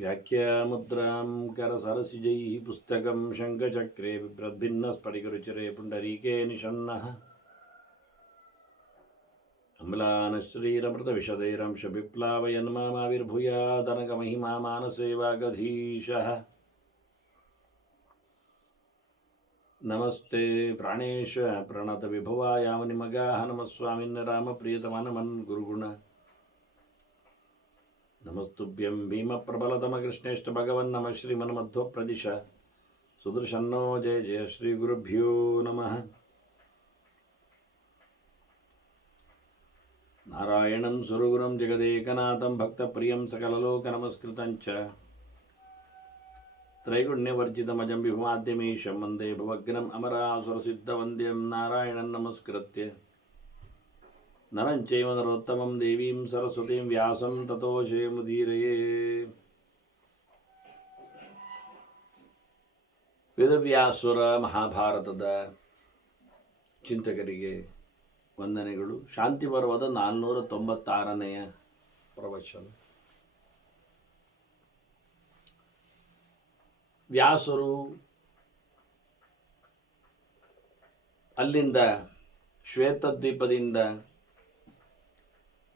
व्याख्यामुद्रां करसरसिजैः पुस्तकं शङ्खचक्रे बिभ्रद्भिन्नस्फटिकरुचिरे पुण्डरीके निषण्णः अम्लानश्रीरमृतविशदैरंशविप्लावयन्मामाविर्भूयादनकमहिमा मानसे वागधीशः नमस्ते प्राणेश प्रणतविभवायामनिमगाः नमस्वामिन् रामप्रियतमनमन् गुरुगुण नमस्तुभ्यं भीमप्रबलतमकृष्णेष्ट भगवन् नमः श्रीमन्मध्वप्रदिश सुदर्शन्नो जय जय श्रीगुरुभ्यो नमः। नारायणं सुरगुरुं जगदेकनाथं भक्तप्रियं सकललोकनमस्कृतं च त्रैगुण्यवर्जितमजं विभुमाद्यमीशं वन्दे भवग्नम् अमरासुरसिद्धवन्द्यं नारायणं नमस्कृत्य नरं चैव नरोत्तमं देवीं सरस्वतीं व्यासं ततो जयमुदीरये। ವೇದವ್ಯಾಸುರ ಮಹಾಭಾರತದ ಚಿಂತಕರಿಗೆ ವಂದನೆಗಳು. ಶಾಂತಿ ಪರ್ವದ 496ನೇ ಪ್ರವಚನ. ವ್ಯಾಸರು ಅಲ್ಲಿಂದ ಶ್ವೇತದ್ವೀಪದಿಂದ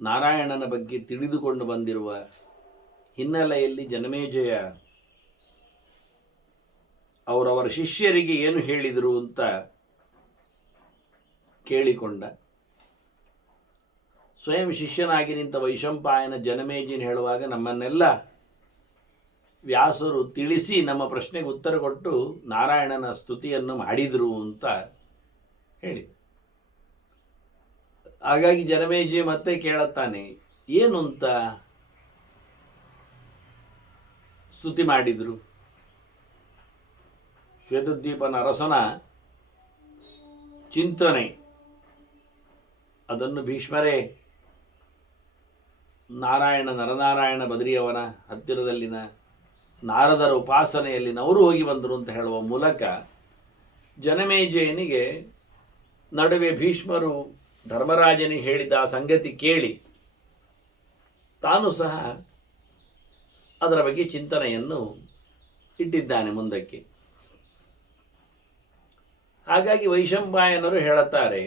ನಾರಾಯಣನ ಬಗ್ಗೆ ತಿಳಿದುಕೊಂಡು ಬಂದಿರುವ ಹಿನ್ನೆಲೆಯಲ್ಲಿ ಜನಮೇಜಯ ಅವರವರ ಶಿಷ್ಯರಿಗೆ ಏನು ಹೇಳಿದರು ಅಂತ ಕೇಳಿಕೊಂಡ. ಸ್ವಯಂ ಶಿಷ್ಯನಾಗಿ ನಿಂತ ವೈಶಂಪಾಯನ ಜನಮೇಜಯನು ಹೇಳುವಾಗ ನಮ್ಮನ್ನೆಲ್ಲ ವ್ಯಾಸರು ತಿಳಿಸಿ ನಮ್ಮ ಪ್ರಶ್ನೆಗೆ ಉತ್ತರ ಕೊಟ್ಟು ನಾರಾಯಣನ ಸ್ತುತಿಯನ್ನು ಮಾಡಿದರು ಅಂತ ಹೇಳಿ. ಹಾಗಾಗಿ ಜನಮೇಜಯ ಮತ್ತೆ ಕೇಳುತ್ತಾನೆ, ಏನು ಅಂತ ಸ್ತುತಿ ಮಾಡಿದರು? ಶ್ವೇತದ್ವೀಪನ ಅರಸನ ಚಿಂತನೆ, ಅದನ್ನು ಭೀಷ್ಮರೇ ನರನಾರಾಯಣ ಬದರಿಯವನ ಹತ್ತಿರದಲ್ಲಿನ ನಾರದರ ಉಪಾಸನೆಯಲ್ಲಿನವರು ಹೋಗಿ ಬಂದರು ಅಂತ ಹೇಳುವ ಮೂಲಕ ಜನಮೇಜಯನಿಗೆ ನಡುವೆ ಭೀಷ್ಮರು ಧರ್ಮರಾಜನಿಗೆ ಹೇಳಿದ ಆ ಸಂಗತಿ ಕೇಳಿ ತಾನು ಸಹ ಅದರ ಬಗ್ಗೆ ಚಿಂತನೆಯನ್ನು ಇಟ್ಟಿದ್ದಾನೆ ಮುಂದಕ್ಕೆ. ಹಾಗಾಗಿ ವೈಶಂಪಾಯನರು ಹೇಳುತ್ತಾರೆ,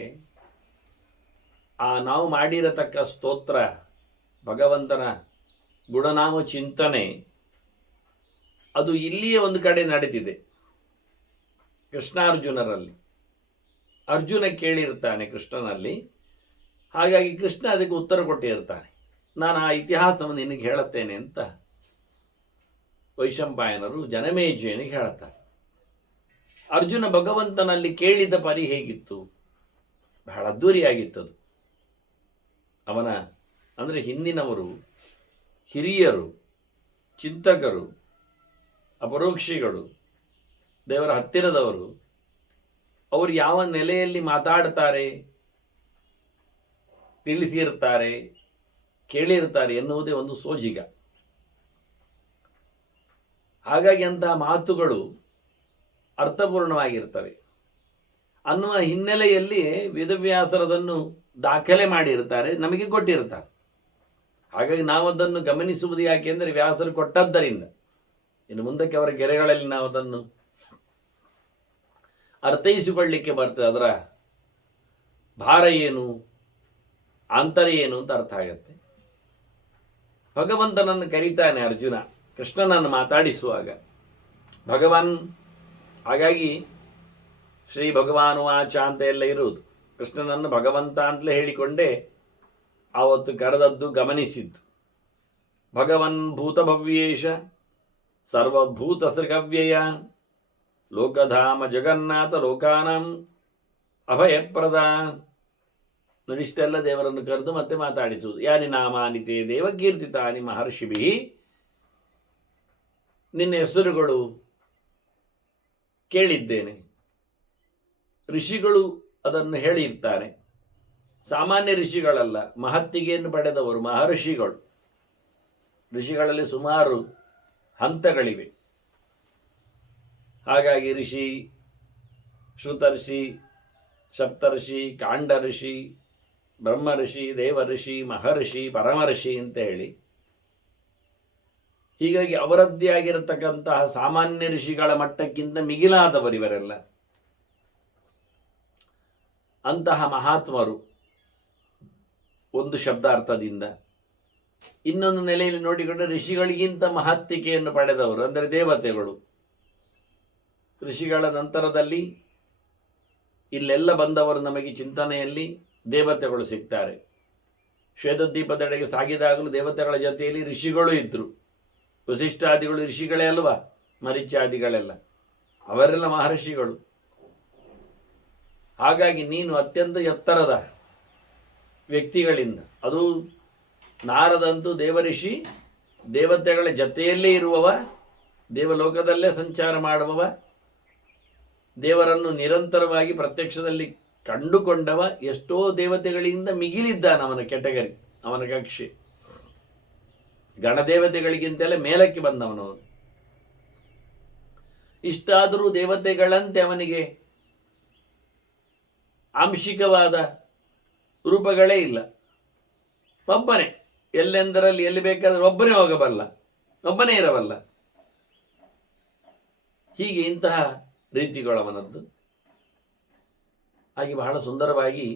ನಾವು ಮಾಡಿರತಕ್ಕ ಸ್ತೋತ್ರ, ಭಗವಂತನ ಗುಣನಾಮ ಚಿಂತನೆ, ಅದು ಇಲ್ಲಿಯೇ ಒಂದು ಕಡೆ ನಡೆದಿದೆ, ಕೃಷ್ಣಾರ್ಜುನರಲ್ಲಿ. ಅರ್ಜುನ ಕೇಳಿರ್ತಾನೆ ಕೃಷ್ಣನಲ್ಲಿ, ಹಾಗಾಗಿ ಕೃಷ್ಣ ಅದಕ್ಕೆ ಉತ್ತರ ಕೊಟ್ಟಿರ್ತಾನೆ. ನಾನು ಆ ಇತಿಹಾಸವನ್ನು ನಿನಗೆ ಹೇಳುತ್ತೇನೆ ಅಂತ ವೈಶಂಪಾಯನರು ಜನಮೇಜಯನಿಗೆ ಹೇಳುತ್ತಾರೆ. ಅರ್ಜುನ ಭಗವಂತನಲ್ಲಿ ಕೇಳಿದ ಪರಿ ಹೇಗಿತ್ತು? ಬಹಳ ಅದ್ದೂರಿಯಾಗಿತ್ತದು. ಅವನ ಅಂದರೆ ಹಿಂದಿನವರು, ಹಿರಿಯರು, ಚಿಂತಕರು, ಅಪರೋಕ್ಷಿಗಳು, ದೇವರ ಹತ್ತಿರದವರು, ಅವರು ಯಾವ ನೆಲೆಯಲ್ಲಿ ಮಾತಾಡ್ತಾರೆ, ತಿಳಿಸಿರ್ತಾರೆ, ಕೇಳಿರ್ತಾರೆ ಎನ್ನುವುದೇ ಒಂದು ಸೋಜಿಗ. ಹಾಗಾಗಿ ಅಂತಹ ಮಾತುಗಳು ಅರ್ಥಪೂರ್ಣವಾಗಿರ್ತವೆ ಅನ್ನುವ ಹಿನ್ನೆಲೆಯಲ್ಲಿ ವೇದವ್ಯಾಸರದನ್ನು ದಾಖಲೆ ಮಾಡಿರ್ತಾರೆ, ನಮಗೆ ಕೊಟ್ಟಿರ್ತಾರೆ. ಹಾಗಾಗಿ ನಾವು ಅದನ್ನು ಗಮನಿಸುವುದು ಯಾಕೆಂದರೆ ವ್ಯಾಸರು ಕೊಟ್ಟದ್ದರಿಂದ. ಇನ್ನು ಮುಂದಕ್ಕೆ ಅವರ ಗೆರೆಗಳಲ್ಲಿ ನಾವು ಅದನ್ನು ಅರ್ಥೈಸಿಕೊಳ್ಳಿಕ್ಕೆ ಬರ್ತದೆ. ಅದರ ಭಾರ ಏನು, ಆಂತರ್ಯ ಏನು ಅಂತ ಅರ್ಥ ಆಗತ್ತೆ. ಭಗವಂತನನ್ನು ಕರೀತಾನೆ ಅರ್ಜುನ ಕೃಷ್ಣನನ್ನು ಮಾತಾಡಿಸುವಾಗ ಭಗವಾನ್. ಹಾಗಾಗಿ ಶ್ರೀ ಭಗವಾನುವಾಚ ಅಂತ ಎಲ್ಲ ಇರುವುದು. ಕೃಷ್ಣನನ್ನು ಭಗವಂತ ಅಂತಲೇ ಹೇಳಿಕೊಂಡೇ ಆವತ್ತು ಕರೆದದ್ದು, ಗಮನಿಸಿದ್ದು. ಭಗವನ್ ಭೂತಭವ್ಯೇಶ ಸರ್ವಭೂತ ಸೃಗವ್ಯಯ ಲೋಕಧಾಮ ಜಗನ್ನಾಥ ಲೋಕಾನಾಂ ಅಭಯಪ್ರದ. ಇಷ್ಟೆಲ್ಲ ದೇವರನ್ನು ಕರೆದು ಮತ್ತೆ ಮಾತಾಡಿಸುವುದು. ಯಾನಿ ನಾಮಾನಿತೇ ದೇವಕೀರ್ತಿತಾನಿ ಮಹರ್ಷಿಭಿ, ನಿನ್ನ ಹೆಸರುಗಳು ಕೇಳಿದ್ದೇನೆ. ಋಷಿಗಳು ಅದನ್ನು ಹೇಳಿರ್ತಾರೆ. ಸಾಮಾನ್ಯ ಋಷಿಗಳಲ್ಲ, ಮಹತ್ತಿಗೆಯನ್ನು ಪಡೆದವರು ಮಹರ್ಷಿಗಳು. ಋಷಿಗಳಲ್ಲಿ ಸುಮಾರು ಹಂತಗಳಿವೆ. ಹಾಗಾಗಿ ಋಷಿ, ಶ್ರುತರ್ಷಿ, ಸಪ್ತರ್ಷಿ, ಕಾಂಡಋಷಿ, ಬ್ರಹ್ಮಋಷಿ, ದೇವಋಷಿ, ಮಹರ್ಷಿ, ಪರಮರ್ಷಿ ಅಂತ ಹೇಳಿ ಹೀಗಾಗಿ ಅವರದ್ದೇ ಆಗಿರತಕ್ಕಂತಹ ಸಾಮಾನ್ಯ ಋಷಿಗಳ ಮಟ್ಟಕ್ಕಿಂತ ಮಿಗಿಲಾದವರು ಇವರೆಲ್ಲ. ಅಂತಹ ಮಹಾತ್ಮರು ಒಂದು ಶಬ್ದಾರ್ಥದಿಂದ. ಇನ್ನೊಂದು ನೆಲೆಯಲ್ಲಿ ನೋಡಿಕೊಂಡ್ರೆ ಋಷಿಗಳಿಗಿಂತ ಮಹತ್ತಿಕೆಯನ್ನು ಪಡೆದವರು ಅಂದರೆ ದೇವತೆಗಳು. ಋಷಿಗಳ ನಂತರದಲ್ಲಿ ಇಲ್ಲೆಲ್ಲ ಬಂದವರು ನಮಗೆ ಚಿಂತನೆಯಲ್ಲಿ ದೇವತೆಗಳು ಸಿಗ್ತಾರೆ. ಶ್ವೇತದ್ವೀಪದೆಡೆಗೆ ಸಾಗಿದಾಗಲೂ ದೇವತೆಗಳ ಜೊತೆಯಲ್ಲಿ ಋಷಿಗಳು ಇದ್ದರು. ವಸಿಷ್ಠಾದಿಗಳು ಋಷಿಗಳೇ ಅಲ್ವಾ, ಮರೀಚಾದಿಗಳೆಲ್ಲ ಅವರೆಲ್ಲ ಮಹರ್ಷಿಗಳು. ಹಾಗಾಗಿ ನೀನು ಅತ್ಯಂತ ಎತ್ತರದ ವ್ಯಕ್ತಿಗಳಿಂದ, ಅದು ನಾರದಂತೂ ದೇವಋಷಿ, ದೇವತೆಗಳ ಜೊತೆಯಲ್ಲೇ ಇರುವವ, ದೇವಲೋಕದಲ್ಲೇ ಸಂಚಾರ ಮಾಡುವವ, ದೇವರನ್ನು ನಿರಂತರವಾಗಿ ಪ್ರತ್ಯಕ್ಷದಲ್ಲಿ ಕಂಡುಕೊಂಡವ. ಎಷ್ಟೋ ದೇವತೆಗಳಿಂದ ಮಿಗಿಲಿದ್ದಾನ ಅವನ ಕೆಟಗರಿ, ಅವನ ಕಕ್ಷೆ. ಗಣದೇವತೆಗಳಿಗಿಂತಲೇ ಮೇಲಕ್ಕೆ ಬಂದವನು. ಇಷ್ಟಾದರೂ ದೇವತೆಗಳಂತೆ ಅವನಿಗೆ ಆಂಶಿಕವಾದ ರೂಪಗಳೇ ಇಲ್ಲ. ಒಬ್ಬನೇ, ಎಲ್ಲೆಂದರಲ್ಲಿ ಎಲ್ಲಿ ಬೇಕಾದರೂ ಒಬ್ಬನೇ ಹೋಗಬಲ್ಲ, ಒಬ್ಬನೇ ಇರಬಲ್ಲ. ಹೀಗೆ ಇಂತಹ ರೀತಿಗಳವನದ್ದು. ಹಾಗೆ ಬಹಳ ಸುಂದರವಾಗಿ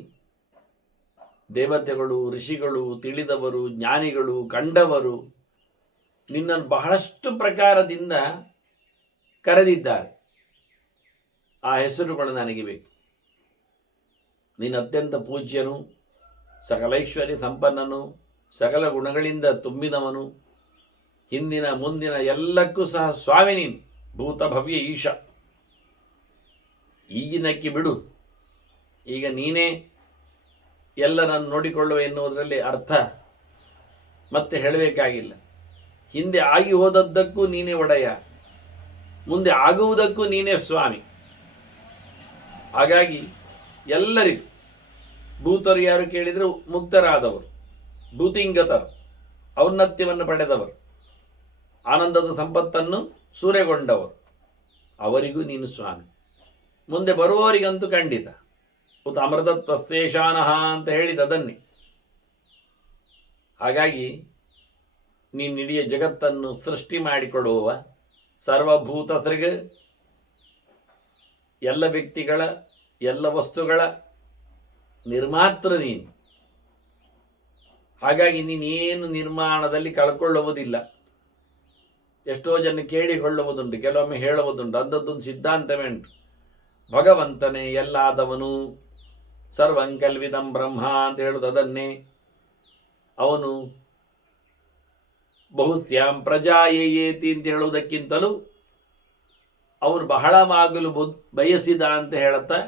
ದೇವತೆಗಳು, ಋಷಿಗಳು, ತಿಳಿದವರು, ಜ್ಞಾನಿಗಳು, ಕಂಡವರು ನಿನ್ನನ್ನು ಬಹಳಷ್ಟು ಪ್ರಕಾರದಿಂದ ಕರೆದಿದ್ದಾರೆ. ಆ ಹೆಸರುಗಳು ನನಗೆ ಬೇಕು. ನೀನು ಅತ್ಯಂತ ಪೂಜ್ಯನು, ಸಕಲೈಶ್ವರ್ಯ ಸಂಪನ್ನನು, ಸಕಲ ಗುಣಗಳಿಂದ ತುಂಬಿದವನು, ಹಿಂದಿನ ಮುಂದಿನ ಎಲ್ಲಕ್ಕೂ ಸಹ ಸ್ವಾಮಿ ನೀನು, ಭೂತ ಭವ್ಯ ಈಶ. ಈಗಿನಕ್ಕೆ ಬಿಡು, ಈಗ ನೀನೇ ಎಲ್ಲರನ್ನು ನೋಡಿಕೊಳ್ಳುವ ಎನ್ನುವುದರಲ್ಲಿ ಅರ್ಥ ಮತ್ತೆ ಹೇಳಬೇಕಾಗಿಲ್ಲ. ಹಿಂದೆ ಆಗಿ ಹೋದದ್ದಕ್ಕೂ ನೀನೇ ಒಡೆಯ, ಮುಂದೆ ಆಗುವುದಕ್ಕೂ ನೀನೇ ಸ್ವಾಮಿ. ಹಾಗಾಗಿ ಎಲ್ಲರಿಗೂ, ಭೂತರು ಯಾರು ಕೇಳಿದರೆ ಮುಕ್ತರಾದವರು, ಭೂತಿಂಗತರು, ಔನ್ನತ್ಯವನ್ನು ಪಡೆದವರು, ಆನಂದದ ಸಂಪತ್ತನ್ನು ಸೂರೆಗೊಂಡವರು, ಅವರಿಗೂ ನೀನು ಸ್ವಾಮಿ. ಮುಂದೆ ಬರುವವರಿಗಂತೂ ಖಂಡಿತ ಉತ್ ಅಮೃತತ್ವಸ್ತೇಶಾನಃ ಅಂತ ಹೇಳಿದದನ್ನೇ. ಹಾಗಾಗಿ ನೀನು ಇಡೀ ಜಗತ್ತನ್ನು ಸೃಷ್ಟಿ ಮಾಡಿಕೊಡುವವ, ಸರ್ವಭೂತ ಸೃಗ, ಎಲ್ಲ ವ್ಯಕ್ತಿಗಳ ಎಲ್ಲ ವಸ್ತುಗಳ ನಿರ್ಮಾತೃ ನೀನು. ಹಾಗಾಗಿ ನೀನೇನು ನಿರ್ಮಾಣದಲ್ಲಿ ಕಳ್ಕೊಳ್ಳುವುದಿಲ್ಲ. ಎಷ್ಟೋ ಜನ ಕೇಳಿಕೊಳ್ಳುವುದುಂಟು, ಕೆಲವೊಮ್ಮೆ ಹೇಳುವುದುಂಟು, ಅಂಥದ್ದೊಂದು ಸಿದ್ಧಾಂತವೇ ಉಂಟು. ಭಗವಂತನೇ ಎಲ್ಲಾದವನು, ಸರ್ವಂಕಲ್ವಿದಂ ಬ್ರಹ್ಮ ಅಂತ ಹೇಳುವುದು ಅದನ್ನೇ. ಅವನು ಬಹುಸ್ಯಾಂ ಪ್ರಜಾಯೇತಿ ಅಂತ ಹೇಳುವುದಕ್ಕಿಂತಲೂ ಅವನು ಬಹಳವಾಗಲು ಬಯಸಿದ ಅಂತ ಹೇಳುತ್ತಾ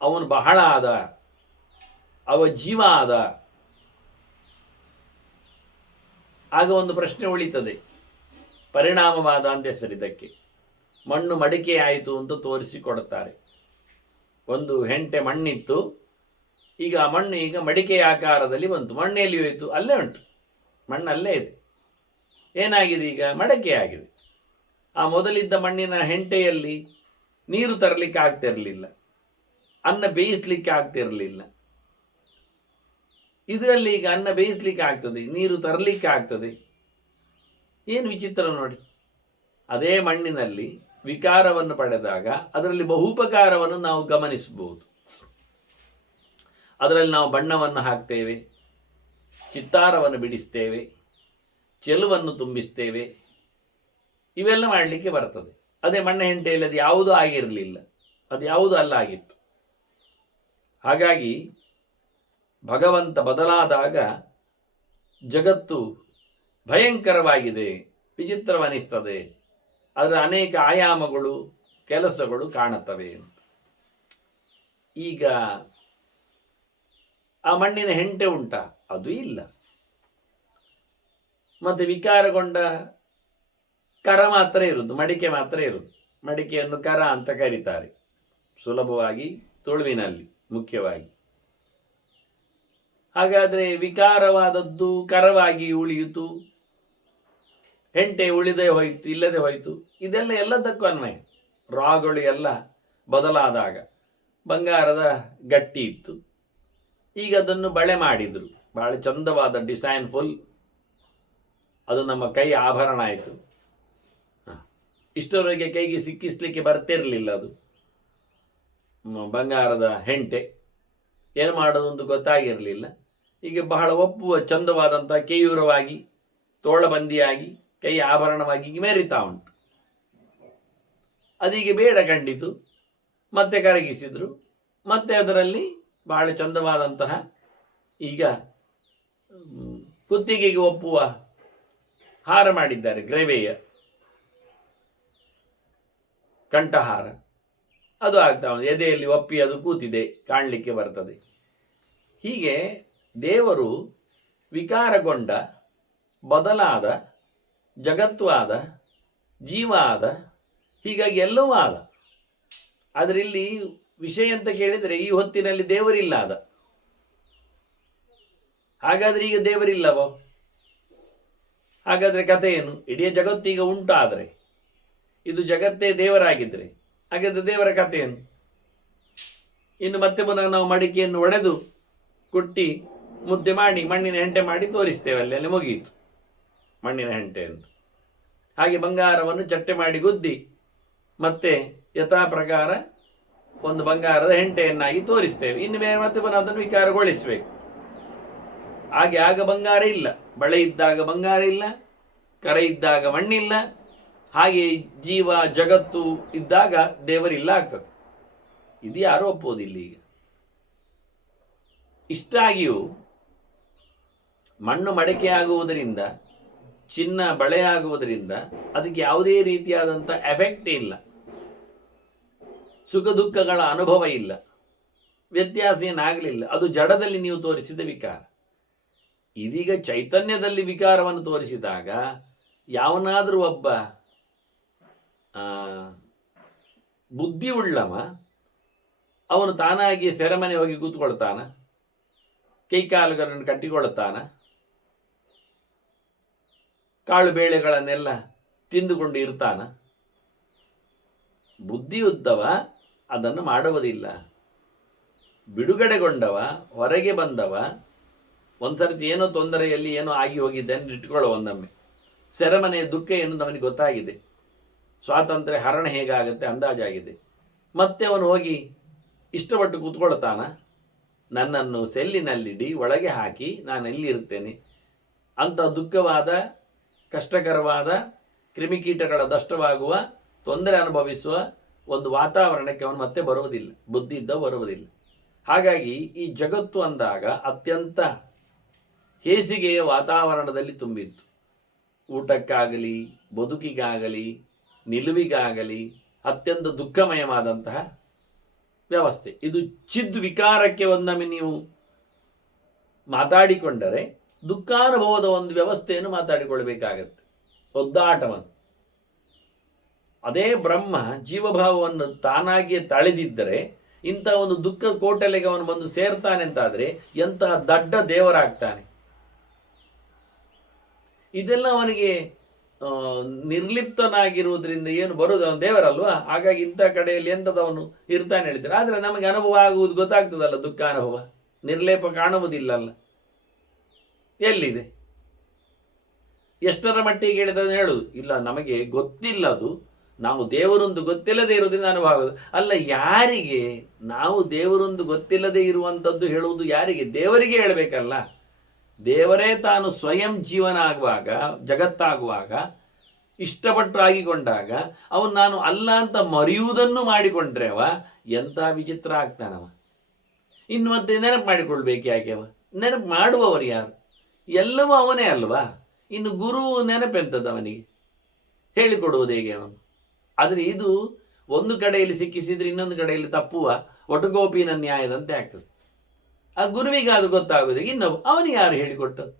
ಅವನು ಬಹಳ ಆದ, ಅವ ಜೀವ ಆದ. ಆಗ ಒಂದು ಪ್ರಶ್ನೆ ಉಳಿತದೆ, ಪರಿಣಾಮವಾದ ಅಂತ ಹೆಸರಿದಕ್ಕೆ. ಮಣ್ಣು ಮಡಿಕೆ ಆಯಿತು ಅಂತ ತೋರಿಸಿಕೊಡುತ್ತಾರೆ. ಒಂದು ಹೆಂಟೆ ಮಣ್ಣಿತ್ತು, ಈಗ ಆ ಮಣ್ಣು ಈಗ ಮಡಿಕೆಯ ಆಕಾರದಲ್ಲಿ ಬಂತು. ಮಣ್ಣೆಲ್ಲಿ ಹೋಯಿತು? ಅಲ್ಲೇ ಉಂಟು, ಮಣ್ಣಲ್ಲೇ ಇದೆ. ಏನಾಗಿದೆ? ಈಗ ಮಡಕೆ ಆಗಿದೆ. ಆ ಮೊದಲಿದ್ದ ಮಣ್ಣಿನ ಹೆಂಟೆಯಲ್ಲಿ ನೀರು ತರಲಿಕ್ಕೆ ಆಗ್ತಿರಲಿಲ್ಲ, ಅನ್ನ ಬೇಯಿಸ್ಲಿಕ್ಕೆ ಆಗ್ತಿರಲಿಲ್ಲ. ಇದರಲ್ಲಿ ಈಗ ಅನ್ನ ಬೇಯಿಸ್ಲಿಕ್ಕೆ ಆಗ್ತದೆ, ನೀರು ತರಲಿಕ್ಕೆ ಆಗ್ತದೆ. ಏನು ವಿಚಿತ್ರ ನೋಡಿ. ಅದೇ ಮಣ್ಣಿನಲ್ಲಿ ವಿಕಾರವನ್ನು ಪಡೆದಾಗ ಅದರಲ್ಲಿ ಬಹುಪಕಾರವನ್ನು ನಾವು ಗಮನಿಸಬಹುದು. ಅದರಲ್ಲಿ ನಾವು ಬಣ್ಣವನ್ನು ಹಾಕ್ತೇವೆ, ಚಿತ್ತಾರವನ್ನು ಬಿಡಿಸ್ತೇವೆ, ಚೆಲುವನ್ನು ತುಂಬಿಸ್ತೇವೆ, ಇವೆಲ್ಲ ಮಾಡಲಿಕ್ಕೆ ಬರ್ತದೆ. ಅದೇ ಮಣ್ಣ ಹೆಂಟೆಯಲ್ಲಿ ಅದು ಯಾವುದೂ ಆಗಿರಲಿಲ್ಲ, ಅದು ಯಾವುದೂ ಅಲ್ಲ ಆಗಿತ್ತು. ಹಾಗಾಗಿ ಭಗವಂತ ಬದಲಾದಾಗ ಜಗತ್ತು ಭಯಂಕರವಾಗಿದೆ, ವಿಚಿತ್ರವನಿಸ್ತದೆ. ಅದರ ಅನೇಕ ಆಯಾಮಗಳು, ಕೆಲಸಗಳು ಕಾಣುತ್ತವೆ. ಈಗ ಆ ಮಣ್ಣಿನ ಹೆಂಟೆ ಉಂಟ? ಅದು ಇಲ್ಲ. ಮತ್ತೆ ವಿಕಾರಗೊಂಡ ಕರ ಮಾತ್ರ ಇರುವುದು, ಮಡಿಕೆ ಮಾತ್ರ ಇರುವುದು. ಮಡಿಕೆಯನ್ನು ಕರ ಅಂತ ಕರೀತಾರೆ, ಸುಲಭವಾಗಿ ತುಳುವಿನಲ್ಲಿ ಮುಖ್ಯವಾಗಿ. ಹಾಗಾದರೆ ವಿಕಾರವಾದದ್ದು ಕರವಾಗಿ ಉಳಿಯಿತು, ಹೆಂಟೆ ಉಳಿದೇ ಹೋಯಿತು, ಇಲ್ಲದೆ ಹೋಯಿತು. ಇದೆಲ್ಲ ಎಲ್ಲದಕ್ಕೂ ಅನ್ವಯ. ರಾಗಳು ಎಲ್ಲ ಬದಲಾದಾಗ ಬಂಗಾರದ ಗಟ್ಟಿ ಇತ್ತು, ಈಗ ಅದನ್ನು ಬಳೆ ಮಾಡಿದರು, ಬಹಳ ಚಂದವಾದ ಡಿಸೈನ್ ಫುಲ್ ಅದು ನಮ್ಮ ಕೈ ಆಭರಣ ಆಯಿತು. ಇಷ್ಟರವರೆಗೆ ಕೈಗೆ ಸಿಕ್ಕಿಸ್ಲಿಕ್ಕೆ ಬರ್ತಿರಲಿಲ್ಲ. ಅದು ಬಂಗಾರದ ಹೆಂಟೆ, ಏನು ಮಾಡೋದು ಅಂತ ಗೊತ್ತಾಗಿರಲಿಲ್ಲ. ಈಗ ಬಹಳ ಒಪ್ಪುವ ಚಂದವಾದಂಥ ಕೇಯೂರವಾಗಿ ತೋಳಬಂದಿಯಾಗಿ ಕೈ ಆಭರಣವಾಗಿ ಮೆರಿತಾ ಉಂಟು. ಅದೀಗ ಬೇಡ ಕಂಡಿತು, ಮತ್ತೆ ಕರಗಿಸಿದ್ರು. ಮತ್ತೆ ಅದರಲ್ಲಿ ಬಹಳ ಚಂದವಾದಂತಹ ಈಗ ಕುತ್ತಿಗೆಗೆ ಒಪ್ಪುವ ಹಾರ ಮಾಡಿದ್ದಾರೆ, ಗ್ರೇವೆಯ ಕಂಠಹಾರ. ಅದು ಆಗ್ತಾ ಉಂಟು. ಎದೆಯಲ್ಲಿ ಒಪ್ಪಿ ಅದು ಕೂತಿದೆ, ಕಾಣಲಿಕ್ಕೆ ಬರ್ತದೆ. ಹೀಗೆ ದೇವರು ವಿಕಾರಗೊಂಡ, ಬದಲಾದ, ಜಗತ್ತು ಆದ, ಜೀವ ಆದ, ಹೀಗಾಗಿ ಎಲ್ಲವೂ ಆದ. ಆದರೆ ಇಲ್ಲಿ ವಿಷಯ ಅಂತ ಕೇಳಿದರೆ ಈ ಹೊತ್ತಿನಲ್ಲಿ ದೇವರಿಲ್ಲ ಆದ. ಹಾಗಾದ್ರೆ ಈಗ ದೇವರಿಲ್ಲವೋ? ಹಾಗಾದ್ರೆ ಕಥೆ ಏನು? ಇಡೀ ಜಗತ್ತು ಈಗ ಉಂಟಾದರೆ, ಇದು ಜಗತ್ತೇ ದೇವರಾಗಿದ್ರೆ ಹಾಗಾದ್ರೆ ದೇವರ ಕಥೆ ಏನು? ಇನ್ನು ಮತ್ತೆ ಪುನಃ ನಾವು ಮಡಿಕೆಯನ್ನು ಒಡೆದು ಕುಟ್ಟಿ ಮುದ್ದೆ ಮಾಡಿ ಮಣ್ಣಿನ ಹೆಂಟೆ ಮಾಡಿ ತೋರಿಸ್ತೇವೆ, ಅಲ್ಲಿ ಮುಗಿಯಿತು ಮಣ್ಣಿನ ಹೆಂಟೆ ಅಂತ. ಹಾಗೆ ಬಂಗಾರವನ್ನು ಚಟ್ಟೆ ಮಾಡಿ ಗುದ್ದಿ ಮತ್ತೆ ಯಥಾ ಪ್ರಕಾರ ಒಂದು ಬಂಗಾರದ ಹೆಂಟೆಯನ್ನಾಗಿ ತೋರಿಸ್ತೇವೆ. ಇನ್ನು ಮೇಲೆ ಮತ್ತೆ ಪುನಃ ಅದನ್ನು ವಿಕಾರಗೊಳಿಸಬೇಕು. ಹಾಗೆ ಆಗ ಬಂಗಾರ ಇಲ್ಲ, ಬಳೆ ಇದ್ದಾಗ ಬಂಗಾರ ಇಲ್ಲ, ಕರೆ ಇದ್ದಾಗ ಮಣ್ಣಿಲ್ಲ. ಹಾಗೆ ಜೀವ ಜಗತ್ತು ಇದ್ದಾಗ ದೇವರಿಲ್ಲ ಆಗ್ತದೆ. ಇದು ಯಾರೂ ಒಪ್ಪೋದಿಲ್ಲ. ಈಗ ಇಷ್ಟಾಗಿಯೂ ಮಣ್ಣು ಮಡಕೆ ಆಗುವುದರಿಂದ, ಚಿನ್ನ ಬಳೆಯಾಗುವುದರಿಂದ ಅದಕ್ಕೆ ಯಾವುದೇ ರೀತಿಯಾದಂಥ ಎಫೆಕ್ಟ್ ಇಲ್ಲ, ಸುಖ ದುಃಖಗಳ ಅನುಭವ ಇಲ್ಲ, ವ್ಯತ್ಯಾಸ ಏನಾಗಲಿಲ್ಲ. ಅದು ಜಡದಲ್ಲಿ ನೀವು ತೋರಿಸಿದ ವಿಕಾರ. ಇದೀಗ ಚೈತನ್ಯದಲ್ಲಿ ವಿಕಾರವನ್ನು ತೋರಿಸಿದಾಗ ಯಾವನಾದರೂ ಒಬ್ಬ ಬುದ್ಧಿ ಉಳ್ಳವ ಅವನು ತಾನಾಗಿ ಸೆರೆಮನೆ ಹೋಗಿ ಕೂತ್ಕೊಳ್ತಾನ, ಕೈಕಾಲುಗಳನ್ನು ಕಟ್ಟಿಕೊಳ್ತಾನ, ಕಾಳು ಬೇಳೆಗಳನ್ನೆಲ್ಲ ತಿಂದುಕೊಂಡು ಇರ್ತಾನ? ಬುದ್ಧಿಯುದ್ದವ ಅದನ್ನು ಮಾಡುವುದಿಲ್ಲ. ಬಿಡುಗಡೆಗೊಂಡವ, ಹೊರಗೆ ಬಂದವ, ಒಂದ್ಸರ್ತಿ ಏನೋ ತೊಂದರೆಯಲ್ಲಿ ಏನೋ ಆಗಿ ಹೋಗಿದ್ದೆ ಅಂತ ಇಟ್ಕೊಳ್ಳೋ. ಒಂದೊಮ್ಮೆ ಸೆರೆಮನೆಯ ದುಃಖ ಏನು ಅವನಿಗೆ ಗೊತ್ತಾಗಿದೆ, ಸ್ವಾತಂತ್ರ್ಯ ಹರಣ ಹೇಗಾಗುತ್ತೆ ಅಂದಾಜಾಗಿದೆ. ಮತ್ತೆ ಅವನು ಹೋಗಿ ಇಷ್ಟಪಟ್ಟು ಕೂತ್ಕೊಳ್ತಾನ, ನನ್ನನ್ನು ಸೆಲ್ಲಿನಲ್ಲಿಡಿ, ಒಳಗೆ ಹಾಕಿ, ನಾನು ಎಲ್ಲಿರ್ತೇನೆ ಅಂತ ದುಃಖವಾದ, ಕಷ್ಟಕರವಾದ, ಕ್ರಿಮಿಕೀಟಗಳ ದಷ್ಟವಾಗುವ, ತೊಂದರೆ ಅನುಭವಿಸುವ ಒಂದು ವಾತಾವರಣಕ್ಕೆ ಅವನು ಮತ್ತೆ ಬರುವುದಿಲ್ಲ, ಬುದ್ಧಿ ಇದ್ದ ಬರುವುದಿಲ್ಲ. ಹಾಗಾಗಿ ಈ ಜಗತ್ತು ಅಂದಾಗ ಅತ್ಯಂತ ಹೇಸಿಗೆಯ ವಾತಾವರಣದಲ್ಲಿ ತುಂಬಿತ್ತು. ಊಟಕ್ಕಾಗಲಿ, ಬದುಕಿಗಾಗಲಿ, ನಿಲುವಿಗಾಗಲಿ ಅತ್ಯಂತ ದುಃಖಮಯವಾದಂತಹ ವ್ಯವಸ್ಥೆ. ಇದು ಚಿದ್ ವಿಕಾರಕ್ಕೆ ಒಂದೊಮ್ಮೆ ನೀವು ಮಾತಾಡಿಕೊಂಡರೆ ದುಃಖಾನುಭವದ ಒಂದು ವ್ಯವಸ್ಥೆಯನ್ನು ಮಾತಾಡಿಕೊಳ್ಬೇಕಾಗತ್ತೆ, ಒದ್ದಾಟವನ್ನು. ಅದೇ ಬ್ರಹ್ಮ ಜೀವಭಾವವನ್ನು ತಾನಾಗಿಯೇ ತಳೆದಿದ್ದರೆ ಇಂಥ ಒಂದು ದುಃಖ ಕೋಟಲೆಗೆ ಅವನು ಬಂದು ಸೇರ್ತಾನೆ ಅಂತಾದರೆ ಎಂತಹ ದಡ್ಡ ದೇವರಾಗ್ತಾನೆ. ಇದೆಲ್ಲ ಅವನಿಗೆ ನಿರ್ಲಿಪ್ತನಾಗಿರುವುದರಿಂದ ಏನು ಬರುವುದು, ಅವನು ದೇವರಲ್ವಾ, ಹಾಗಾಗಿ ಇಂಥ ಕಡೆಯಲ್ಲಿ ಎಂಥದವನು ಇರ್ತಾನೆ ಹೇಳಿದ್ದಾರೆ. ಆದರೆ ನಮಗೆ ಅನುಭವ ಆಗುವುದು ಗೊತ್ತಾಗ್ತದಲ್ಲ, ದುಃಖ ಅನುಭವ, ನಿರ್ಲೇಪ ಕಾಣುವುದಿಲ್ಲಲ್ಲ, ಎಲ್ಲಿದೆ? ಎಷ್ಟರ ಮಟ್ಟಿಗೆ ಹೇಳಿದವನು ಹೇಳುದು ಇಲ್ಲ, ನಮಗೆ ಗೊತ್ತಿಲ್ಲ, ಅದು ನಾವು ದೇವರೊಂದು ಗೊತ್ತಿಲ್ಲದೆ ಇರುವುದರಿಂದ ಅನುಭವ ಆಗೋದು. ಅಲ್ಲ, ಯಾರಿಗೆ? ನಾವು ದೇವರೊಂದು ಗೊತ್ತಿಲ್ಲದೆ ಇರುವಂಥದ್ದು ಹೇಳುವುದು ಯಾರಿಗೆ? ದೇವರಿಗೆ ಹೇಳಬೇಕಲ್ಲ. ದೇವರೇ ತಾನು ಸ್ವಯಂ ಜೀವನ ಆಗುವಾಗ, ಜಗತ್ತಾಗುವಾಗ, ಇಷ್ಟಪಟ್ಟು ಆಗಿಕೊಂಡಾಗ ಅವನು ನಾನು ಅಲ್ಲ ಅಂತ ಮರೆಯುವುದನ್ನು ಮಾಡಿಕೊಂಡ್ರೆ ಅವ ಎಂಥ ವಿಚಿತ್ರ ಆಗ್ತಾನವ. ಇನ್ನು ಮತ್ತೆ ನೆನಪು ಮಾಡಿಕೊಳ್ಬೇಕು ಯಾಕೆ? ಅವ ನೆನಪು ಮಾಡುವವರು ಯಾರು? ಎಲ್ಲವೂ ಅವನೇ ಅಲ್ವಾ. ಇನ್ನು ಗುರು ನೆನಪೆಂಥದ್ದು ಅವನಿಗೆ? ಹೇಳಿಕೊಡುವುದು ಹೇಗೆ ಅವನು? ಆದರೆ ಇದು ಒಂದು ಕಡೆಯಲ್ಲಿ ಸಿಕ್ಕಿಸಿದ್ರೆ ಇನ್ನೊಂದು ಕಡೆಯಲ್ಲಿ ತಪ್ಪುವ ಒಟಗೋಪಿನ ನ್ಯಾಯದಂತೆ ಆಗ್ತದೆ. ಆ ಗುರುವಿಗೆ ಅದು ಗೊತ್ತಾಗುವುದು, ಇನ್ನೊಬ್ಬ ಅವನಿಗೆ ಯಾರು ಹೇಳಿಕೊಟ್ಟದ್ದು?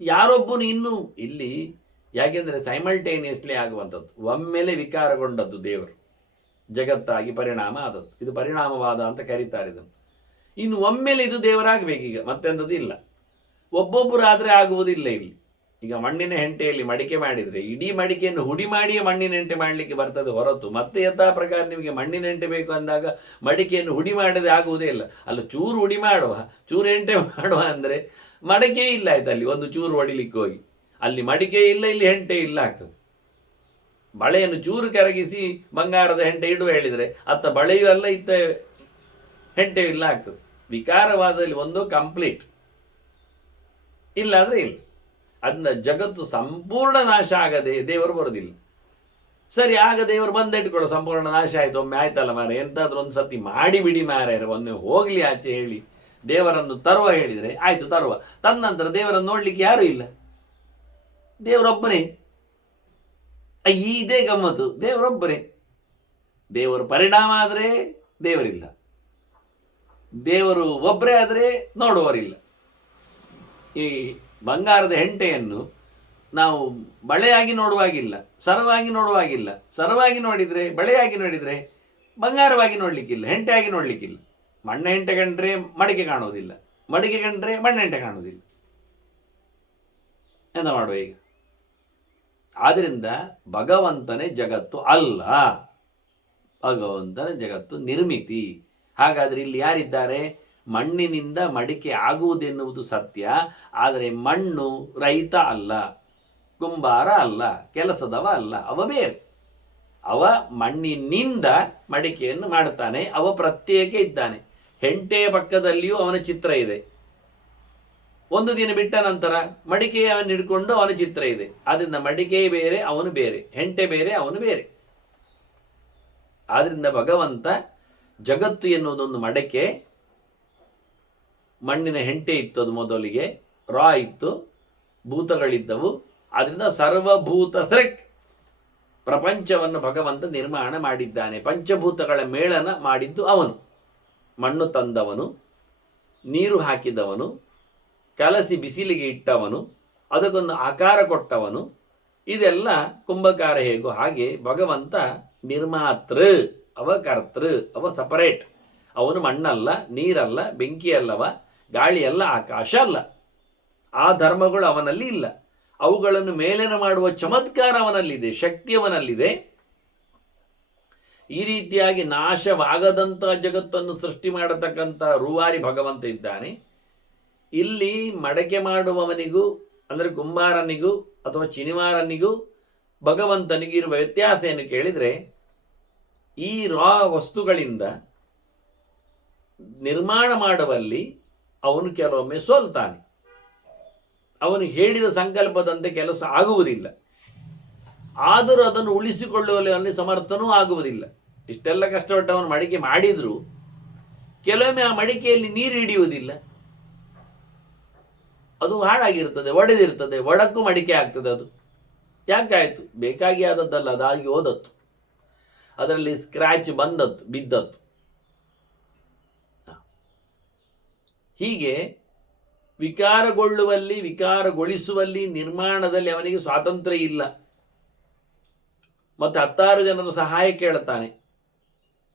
ಯಾರೊಬ್ಬನು ಇನ್ನೂ ಇಲ್ಲಿ ಯಾಕೆಂದರೆ ಸೈಮಲ್ಟೇನಿಯಸ್ಲಿ ಆಗುವಂಥದ್ದು, ಒಮ್ಮೆಲೆ ವಿಕಾರಗೊಂಡದ್ದು ದೇವರು, ಜಗತ್ತಾಗಿ ಪರಿಣಾಮ ಆದದ್ದು. ಇದು ಪರಿಣಾಮವಾದ ಅಂತ ಕರೀತಾರೆ ಇದನ್ನು. ಇನ್ನು ಒಮ್ಮೆಲೆ ಇದು ದೇವರಾಗಬೇಕೀಗ, ಮತ್ತೆಂಥದ್ದು ಇಲ್ಲ. ಒಬ್ಬೊಬ್ಬರಾದರೆ ಆಗುವುದಿಲ್ಲ. ಇಲ್ಲಿ ಈಗ ಮಣ್ಣಿನ ಹೆಂಟೆಯಲ್ಲಿ ಮಡಿಕೆ ಮಾಡಿದರೆ ಇಡೀ ಮಡಿಕೆಯನ್ನು ಹುಡಿ ಮಾಡಿಯೇ ಮಣ್ಣಿನ ಹೆಂಟೆ ಮಾಡಲಿಕ್ಕೆ ಬರ್ತದೆ ಹೊರತು ಮತ್ತೆ ಯಥಾ ಪ್ರಕಾರ ನಿಮಗೆ ಮಣ್ಣಿನ ಹೆಂಟೆ ಬೇಕು ಅಂದಾಗ ಮಡಿಕೆಯನ್ನು ಹುಡಿ ಮಾಡದೆ ಆಗುವುದೇ ಇಲ್ಲ. ಅಲ್ಲ, ಚೂರು ಹುಡಿ ಮಾಡುವ, ಚೂರು ಹೆಂಟೆ ಮಾಡುವ ಅಂದರೆ ಮಡಕೆ ಇಲ್ಲ ಆಯ್ತು, ಅಲ್ಲಿ ಒಂದು ಚೂರು ಹೊಡಿಲಿಕ್ಕೆ ಹೋಗಿ ಅಲ್ಲಿ ಮಡಿಕೆ ಇಲ್ಲ, ಇಲ್ಲಿ ಹೆಂಟೆ ಇಲ್ಲ ಆಗ್ತದೆ. ಬಳೆಯನ್ನು ಚೂರು ಕರಗಿಸಿ ಬಂಗಾರದ ಹೆಂಟೆ ಇಡುವ ಹೇಳಿದರೆ ಅತ್ತ ಬಳೆಯೂ ಅಲ್ಲ, ಇತ್ತ ಹೆಂಟೆಯೂ ಇಲ್ಲ ಆಗ್ತದೆ. ವಿಕಾರವಾದಲ್ಲಿ ಒಂದು ಕಂಪ್ಲೀಟ್, ಇಲ್ಲಾದ್ರೆ ಇಲ್ಲ. ಅದನ್ನ ಜಗತ್ತು ಸಂಪೂರ್ಣ ನಾಶ ಆಗದೆ ದೇವರು ಬರೋದಿಲ್ಲ. ಸರಿ, ಆಗ ದೇವರು ಬಂದಿಟ್ಕೊಳ್ಳೋ ಸಂಪೂರ್ಣ ನಾಶ ಆಯ್ತು, ಒಮ್ಮೆ ಆಯ್ತಲ್ಲ ಮಾರ, ಎಂತಾದ್ರೂ ಒಂದು ಸತಿ ಮಾಡಿಬಿಡಿ ಮಾರ, ಒಮ್ಮೆ ಹೋಗ್ಲಿ ಆಚೆ ಹೇಳಿ ದೇವರನ್ನು ತರುವ ಹೇಳಿದರೆ ಆಯ್ತು, ತರುವ. ತನ್ನಂತರ ದೇವರನ್ನು ನೋಡ್ಲಿಕ್ಕೆ ಯಾರೂ ಇಲ್ಲ, ದೇವರೊಬ್ಬನೇ. ಇದೇ ಗಮ್ಮತ್ತು, ದೇವರೊಬ್ಬನೇ. ದೇವರು ಪರಿಣಾಮ ಆದರೆ ದೇವರಿಲ್ಲ, ದೇವರು ಒಬ್ಬರೇ ಆದರೆ ನೋಡುವವರಿಲ್ಲ. ಈ ಬಂಗಾರದ ಹೆಂಟೆಯನ್ನು ನಾವು ಬಳೆಯಾಗಿ ನೋಡುವಾಗಿಲ್ಲ, ಸರವಾಗಿ ನೋಡುವಾಗಿಲ್ಲ. ಸರವಾಗಿ ನೋಡಿದರೆ, ಬಳೆಯಾಗಿ ನೋಡಿದರೆ ಬಂಗಾರವಾಗಿ ನೋಡಲಿಕ್ಕಿಲ್ಲ, ಹೆಂಟೆಯಾಗಿ ನೋಡಲಿಕ್ಕಿಲ್ಲ. ಮಣ್ಣ ಹೆಂಟೆ ಕಂಡ್ರೆ ಮಡಿಕೆ ಕಾಣುವುದಿಲ್ಲ, ಮಡಿಕೆ ಕಂಡ್ರೆ ಮಣ್ಣ ಹೆಂಟೆ ಕಾಣುವುದಿಲ್ಲ. ಎಂತ ಮಾಡುವ ಈಗ? ಆದ್ದರಿಂದ ಭಗವಂತನೇ ಜಗತ್ತು ಅಲ್ಲ, ಭಗವಂತನ ಜಗತ್ತು ನಿರ್ಮಿತಿ. ಹಾಗಾದರೆ ಇಲ್ಲಿ ಯಾರಿದ್ದಾರೆ? ಮಣ್ಣಿನಿಂದ ಮಡಿಕೆ ಆಗುವುದೆನ್ನುವುದು ಸತ್ಯ, ಆದರೆ ಮಣ್ಣು ರೈತ ಅಲ್ಲ, ಕುಂಬಾರ ಅಲ್ಲ, ಕೆಲಸದವ ಅಲ್ಲ, ಅವ ಬೇರೆ. ಅವ ಮಣ್ಣಿನಿಂದ ಮಡಿಕೆಯನ್ನು ಮಾಡುತ್ತಾನೆ, ಅವ ಪ್ರತ್ಯೇಕ ಇದ್ದಾನೆ. ಹೆಂಟೆಯ ಪಕ್ಕದಲ್ಲಿಯೂ ಅವನ ಚಿತ್ರ ಇದೆ. ಒಂದು ದಿನ ಬಿಟ್ಟ ನಂತರ ಮಡಿಕೆಯನ್ನು ಹಿಡ್ಕೊಂಡು ಅವನ ಚಿತ್ರ ಇದೆ. ಆದ್ದರಿಂದ ಮಡಿಕೆ ಬೇರೆ, ಅವನು ಬೇರೆ, ಹೆಂಟೆ ಬೇರೆ, ಅವನು ಬೇರೆ. ಆದ್ರಿಂದ ಭಗವಂತ ಜಗತ್ತು ಎನ್ನುವುದೊಂದು ಮಡಕೆ, ಮಣ್ಣಿನ ಹೆಂಟೆ ಇತ್ತು, ಅದು ಮೊದಲಿಗೆ ರಾ ಇತ್ತು, ಭೂತಗಳಿದ್ದವು. ಆದ್ರಿಂದ ಸರ್ವಭೂತ ಸೃಕ್ ಪ್ರಪಂಚವನ್ನು ಭಗವಂತ ನಿರ್ಮಾಣ ಮಾಡಿದ್ದಾನೆ. ಪಂಚಭೂತಗಳ ಮೇಳನ ಮಾಡಿದ್ದು ಅವನು. ಮಣ್ಣು ತಂದವನು, ನೀರು ಹಾಕಿದವನು, ಕಲಸಿ ಬಿಸಿಲಿಗೆ ಇಟ್ಟವನು, ಅದಕ್ಕೊಂದು ಆಕಾರ ಕೊಟ್ಟವನು. ಇದೆಲ್ಲ ಕುಂಭಕಾರ ಹೇಗೋ ಹಾಗೆ ಭಗವಂತ ನಿರ್ಮಾತೃ, ಅವ ಕರ್ತೃ, ಅವ ಸಪರೇಟ್. ಅವನು ಮಣ್ಣಲ್ಲ, ನೀರಲ್ಲ, ಬೆಂಕಿ ಅಲ್ಲವ, ಗಾಳಿ ಅಲ್ಲ, ಆಕಾಶ ಅಲ್ಲ. ಆ ಧರ್ಮಗಳು ಅವನಲ್ಲಿ ಇಲ್ಲ. ಅವುಗಳನ್ನು ಮೇಲೇನ ಮಾಡುವ ಚಮತ್ಕಾರ ಅವನಲ್ಲಿದೆ, ಶಕ್ತಿ ಅವನಲ್ಲಿದೆ. ಈ ರೀತಿಯಾಗಿ ನಾಶವಾಗದಂಥ ಜಗತ್ತನ್ನು ಸೃಷ್ಟಿ ಮಾಡತಕ್ಕಂಥ ರೂವಾರಿ ಭಗವಂತ ಇದ್ದಾನೆ. ಇಲ್ಲಿ ಮಡಕೆ ಮಾಡುವವನಿಗೂ ಅಂದರೆ ಕುಂಬಾರನಿಗೂ ಅಥವಾ ಚಿನಿವಾರನಿಗೂ ಭಗವಂತನಿಗೂ ಇರುವ ವ್ಯತ್ಯಾಸ ಏನು ಕೇಳಿದರೆ, ಈ ರಾ ವಸ್ತುಗಳಿಂದ ನಿರ್ಮಾಣ ಮಾಡುವಲ್ಲಿ ಅವನು ಕೆಲವೊಮ್ಮೆ ಸೋಲ್ತಾನೆ. ಅವನು ಹೇಳಿದ ಸಂಕಲ್ಪದಂತೆ ಕೆಲಸ ಆಗುವುದಿಲ್ಲ. ಆದರೂ ಅದನ್ನು ಉಳಿಸಿಕೊಳ್ಳುವಲ್ಲಿ ಸಮರ್ಥನೂ ಆಗುವುದಿಲ್ಲ. ಇಷ್ಟೆಲ್ಲ ಕಷ್ಟಪಟ್ಟು ಅವನು ಮಡಿಕೆ ಮಾಡಿದರೂ ಕೆಲವೊಮ್ಮೆ ಆ ಮಡಿಕೆಯಲ್ಲಿ ನೀರು ಹಿಡಿಯುವುದಿಲ್ಲ, ಅದು ಹಾಳಾಗಿರ್ತದೆ, ಒಡೆದಿರ್ತದೆ, ಒಡಕ್ಕೂ ಮಡಿಕೆ ಆಗ್ತದೆ. ಅದು ಯಾಕಾಯಿತು? ಬೇಕಾಗಿ ಆದದ್ದಲ್ಲ, ಅದಾಗಿ ಹೋದತ್ತು, ಅದರಲ್ಲಿ ಸ್ಕ್ರ್ಯಾಚ್ ಬಂದದ್ದು, ಬಿದ್ದದ್ದು. ಹೀಗೆ ವಿಕಾರಗೊಳ್ಳುವಲ್ಲಿ, ವಿಕಾರಗೊಳಿಸುವಲ್ಲಿ, ನಿರ್ಮಾಣದಲ್ಲಿ ಅವನಿಗೆ ಸ್ವಾತಂತ್ರ್ಯ ಇಲ್ಲ. ಮತ್ತು 10 ಜನರ ಸಹಾಯ ಕೇಳುತ್ತಾನೆ,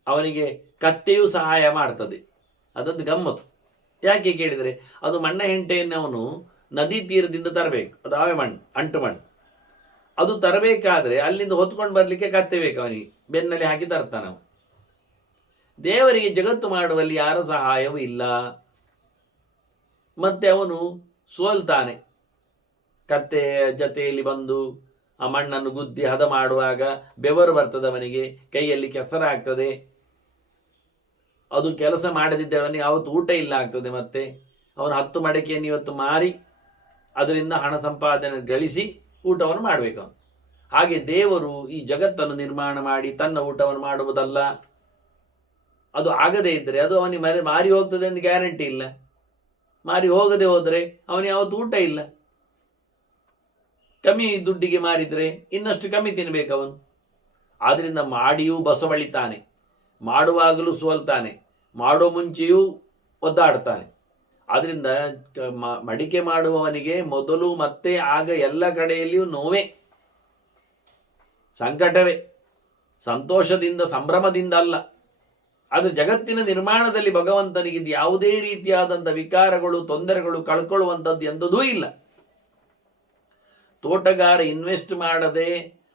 ಅವನಿಗೆ ಕತ್ತೆಯೂ ಸಹಾಯ ಮಾಡ್ತದೆ. ಅದೊಂದು ಗಮ್ಮತ್ತು. ಯಾಕೆ ಕೇಳಿದರೆ, ಅದು ಮಣ್ಣ ಹೆಂಟೆಯನ್ನು ಅವನು ನದಿ ತೀರದಿಂದ ತರಬೇಕು, ಅದು ಆವೆ ಮಣ್ಣು, ಅಂಟು ಮಣ್ಣು. ಅದು ತರಬೇಕಾದ್ರೆ ಅಲ್ಲಿಂದ ಹೊತ್ಕೊಂಡು ಬರಲಿಕ್ಕೆ ಕತ್ತೆ ಬೇಕು, ಅವನಿಗೆ ಬೆನ್ನಲ್ಲಿ ಹಾಕಿ ತರ್ತಾನೆ ಅವನು. ದೇವರಿಗೆ ಜಗತ್ತು ಮಾಡುವಲ್ಲಿ ಯಾರ ಸಹಾಯವೂ ಇಲ್ಲ. ಮತ್ತೆ ಅವನು ಸೋಲ್ತಾನೆ. ಕತ್ತೆಯ ಜೊತೆಯಲ್ಲಿ ಬಂದು ಆ ಮಣ್ಣನ್ನು ಗುದ್ದಿ ಹದ ಮಾಡುವಾಗ ಬೆವರು ಬರ್ತದೆ ಅವನಿಗೆ, ಕೈಯಲ್ಲಿ ಕೆಸರಾಗ್ತದೆ. ಅದು ಕೆಲಸ ಮಾಡದಿದ್ದರೆ ಅವನಿಗೆ ಆವತ್ತು ಊಟ ಇಲ್ಲ ಆಗ್ತದೆ. ಮತ್ತೆ ಅವನು 10 ಮಡಕೆಯನ್ನು ಇವತ್ತು ಮಾರಿ ಅದರಿಂದ ಹಣ ಸಂಪಾದನೆ ಗಳಿಸಿ ಊಟವನ್ನು ಮಾಡಬೇಕು ಅವನು. ಹಾಗೆ ದೇವರು ಈ ಜಗತ್ತನ್ನು ನಿರ್ಮಾಣ ಮಾಡಿ ತನ್ನ ಊಟವನ್ನು ಮಾಡುವುದಲ್ಲ. ಅದು ಆಗದೇ ಇದ್ದರೆ ಅದು ಅವನಿಗೆ ಮಾರಿ ಹೋಗ್ತದೆ ಅಂತ ಗ್ಯಾರಂಟಿ ಇಲ್ಲ. ಮಾರಿ ಹೋಗದೆ ಹೋದರೆ ಅವನಿಗೆ ಯಾವತ್ತು ಊಟ ಇಲ್ಲ. ಕಮ್ಮಿ ದುಡ್ಡಿಗೆ ಮಾರಿದರೆ ಇನ್ನಷ್ಟು ಕಮ್ಮಿ ತಿನ್ನಬೇಕು ಅವನು. ಆದ್ದರಿಂದ ಮಾಡಿಯೂ ಬಸವಳಿತಾನೆ, ಮಾಡುವಾಗಲೂ ಸೋಲ್ತಾನೆ, ಮಾಡೋ ಮುಂಚೆಯೂ ಒದ್ದಾಡ್ತಾನೆ. ಆದ್ದರಿಂದ ಮಡಿಕೆ ಮಾಡುವವನಿಗೆ ಮೊದಲು ಮತ್ತೆ ಆಗ ಎಲ್ಲ ಕಡೆಯಲ್ಲಿಯೂ ನೋವೇ, ಸಂಕಟವೇ, ಸಂತೋಷದಿಂದ ಸಂಭ್ರಮದಿಂದ ಅಲ್ಲ. ಆದರೆ ಜಗತ್ತಿನ ನಿರ್ಮಾಣದಲ್ಲಿ ಭಗವಂತನಿಗೆ ಯಾವುದೇ ರೀತಿಯಾದಂಥ ವಿಕಾರಗಳು, ತೊಂದರೆಗಳು, ಕಳ್ಕೊಳ್ಳುವಂಥದ್ದು ಎಂಥದೂ ಇಲ್ಲ. ತೋಟಗಾರ ಇನ್ವೆಸ್ಟ್ ಮಾಡದೆ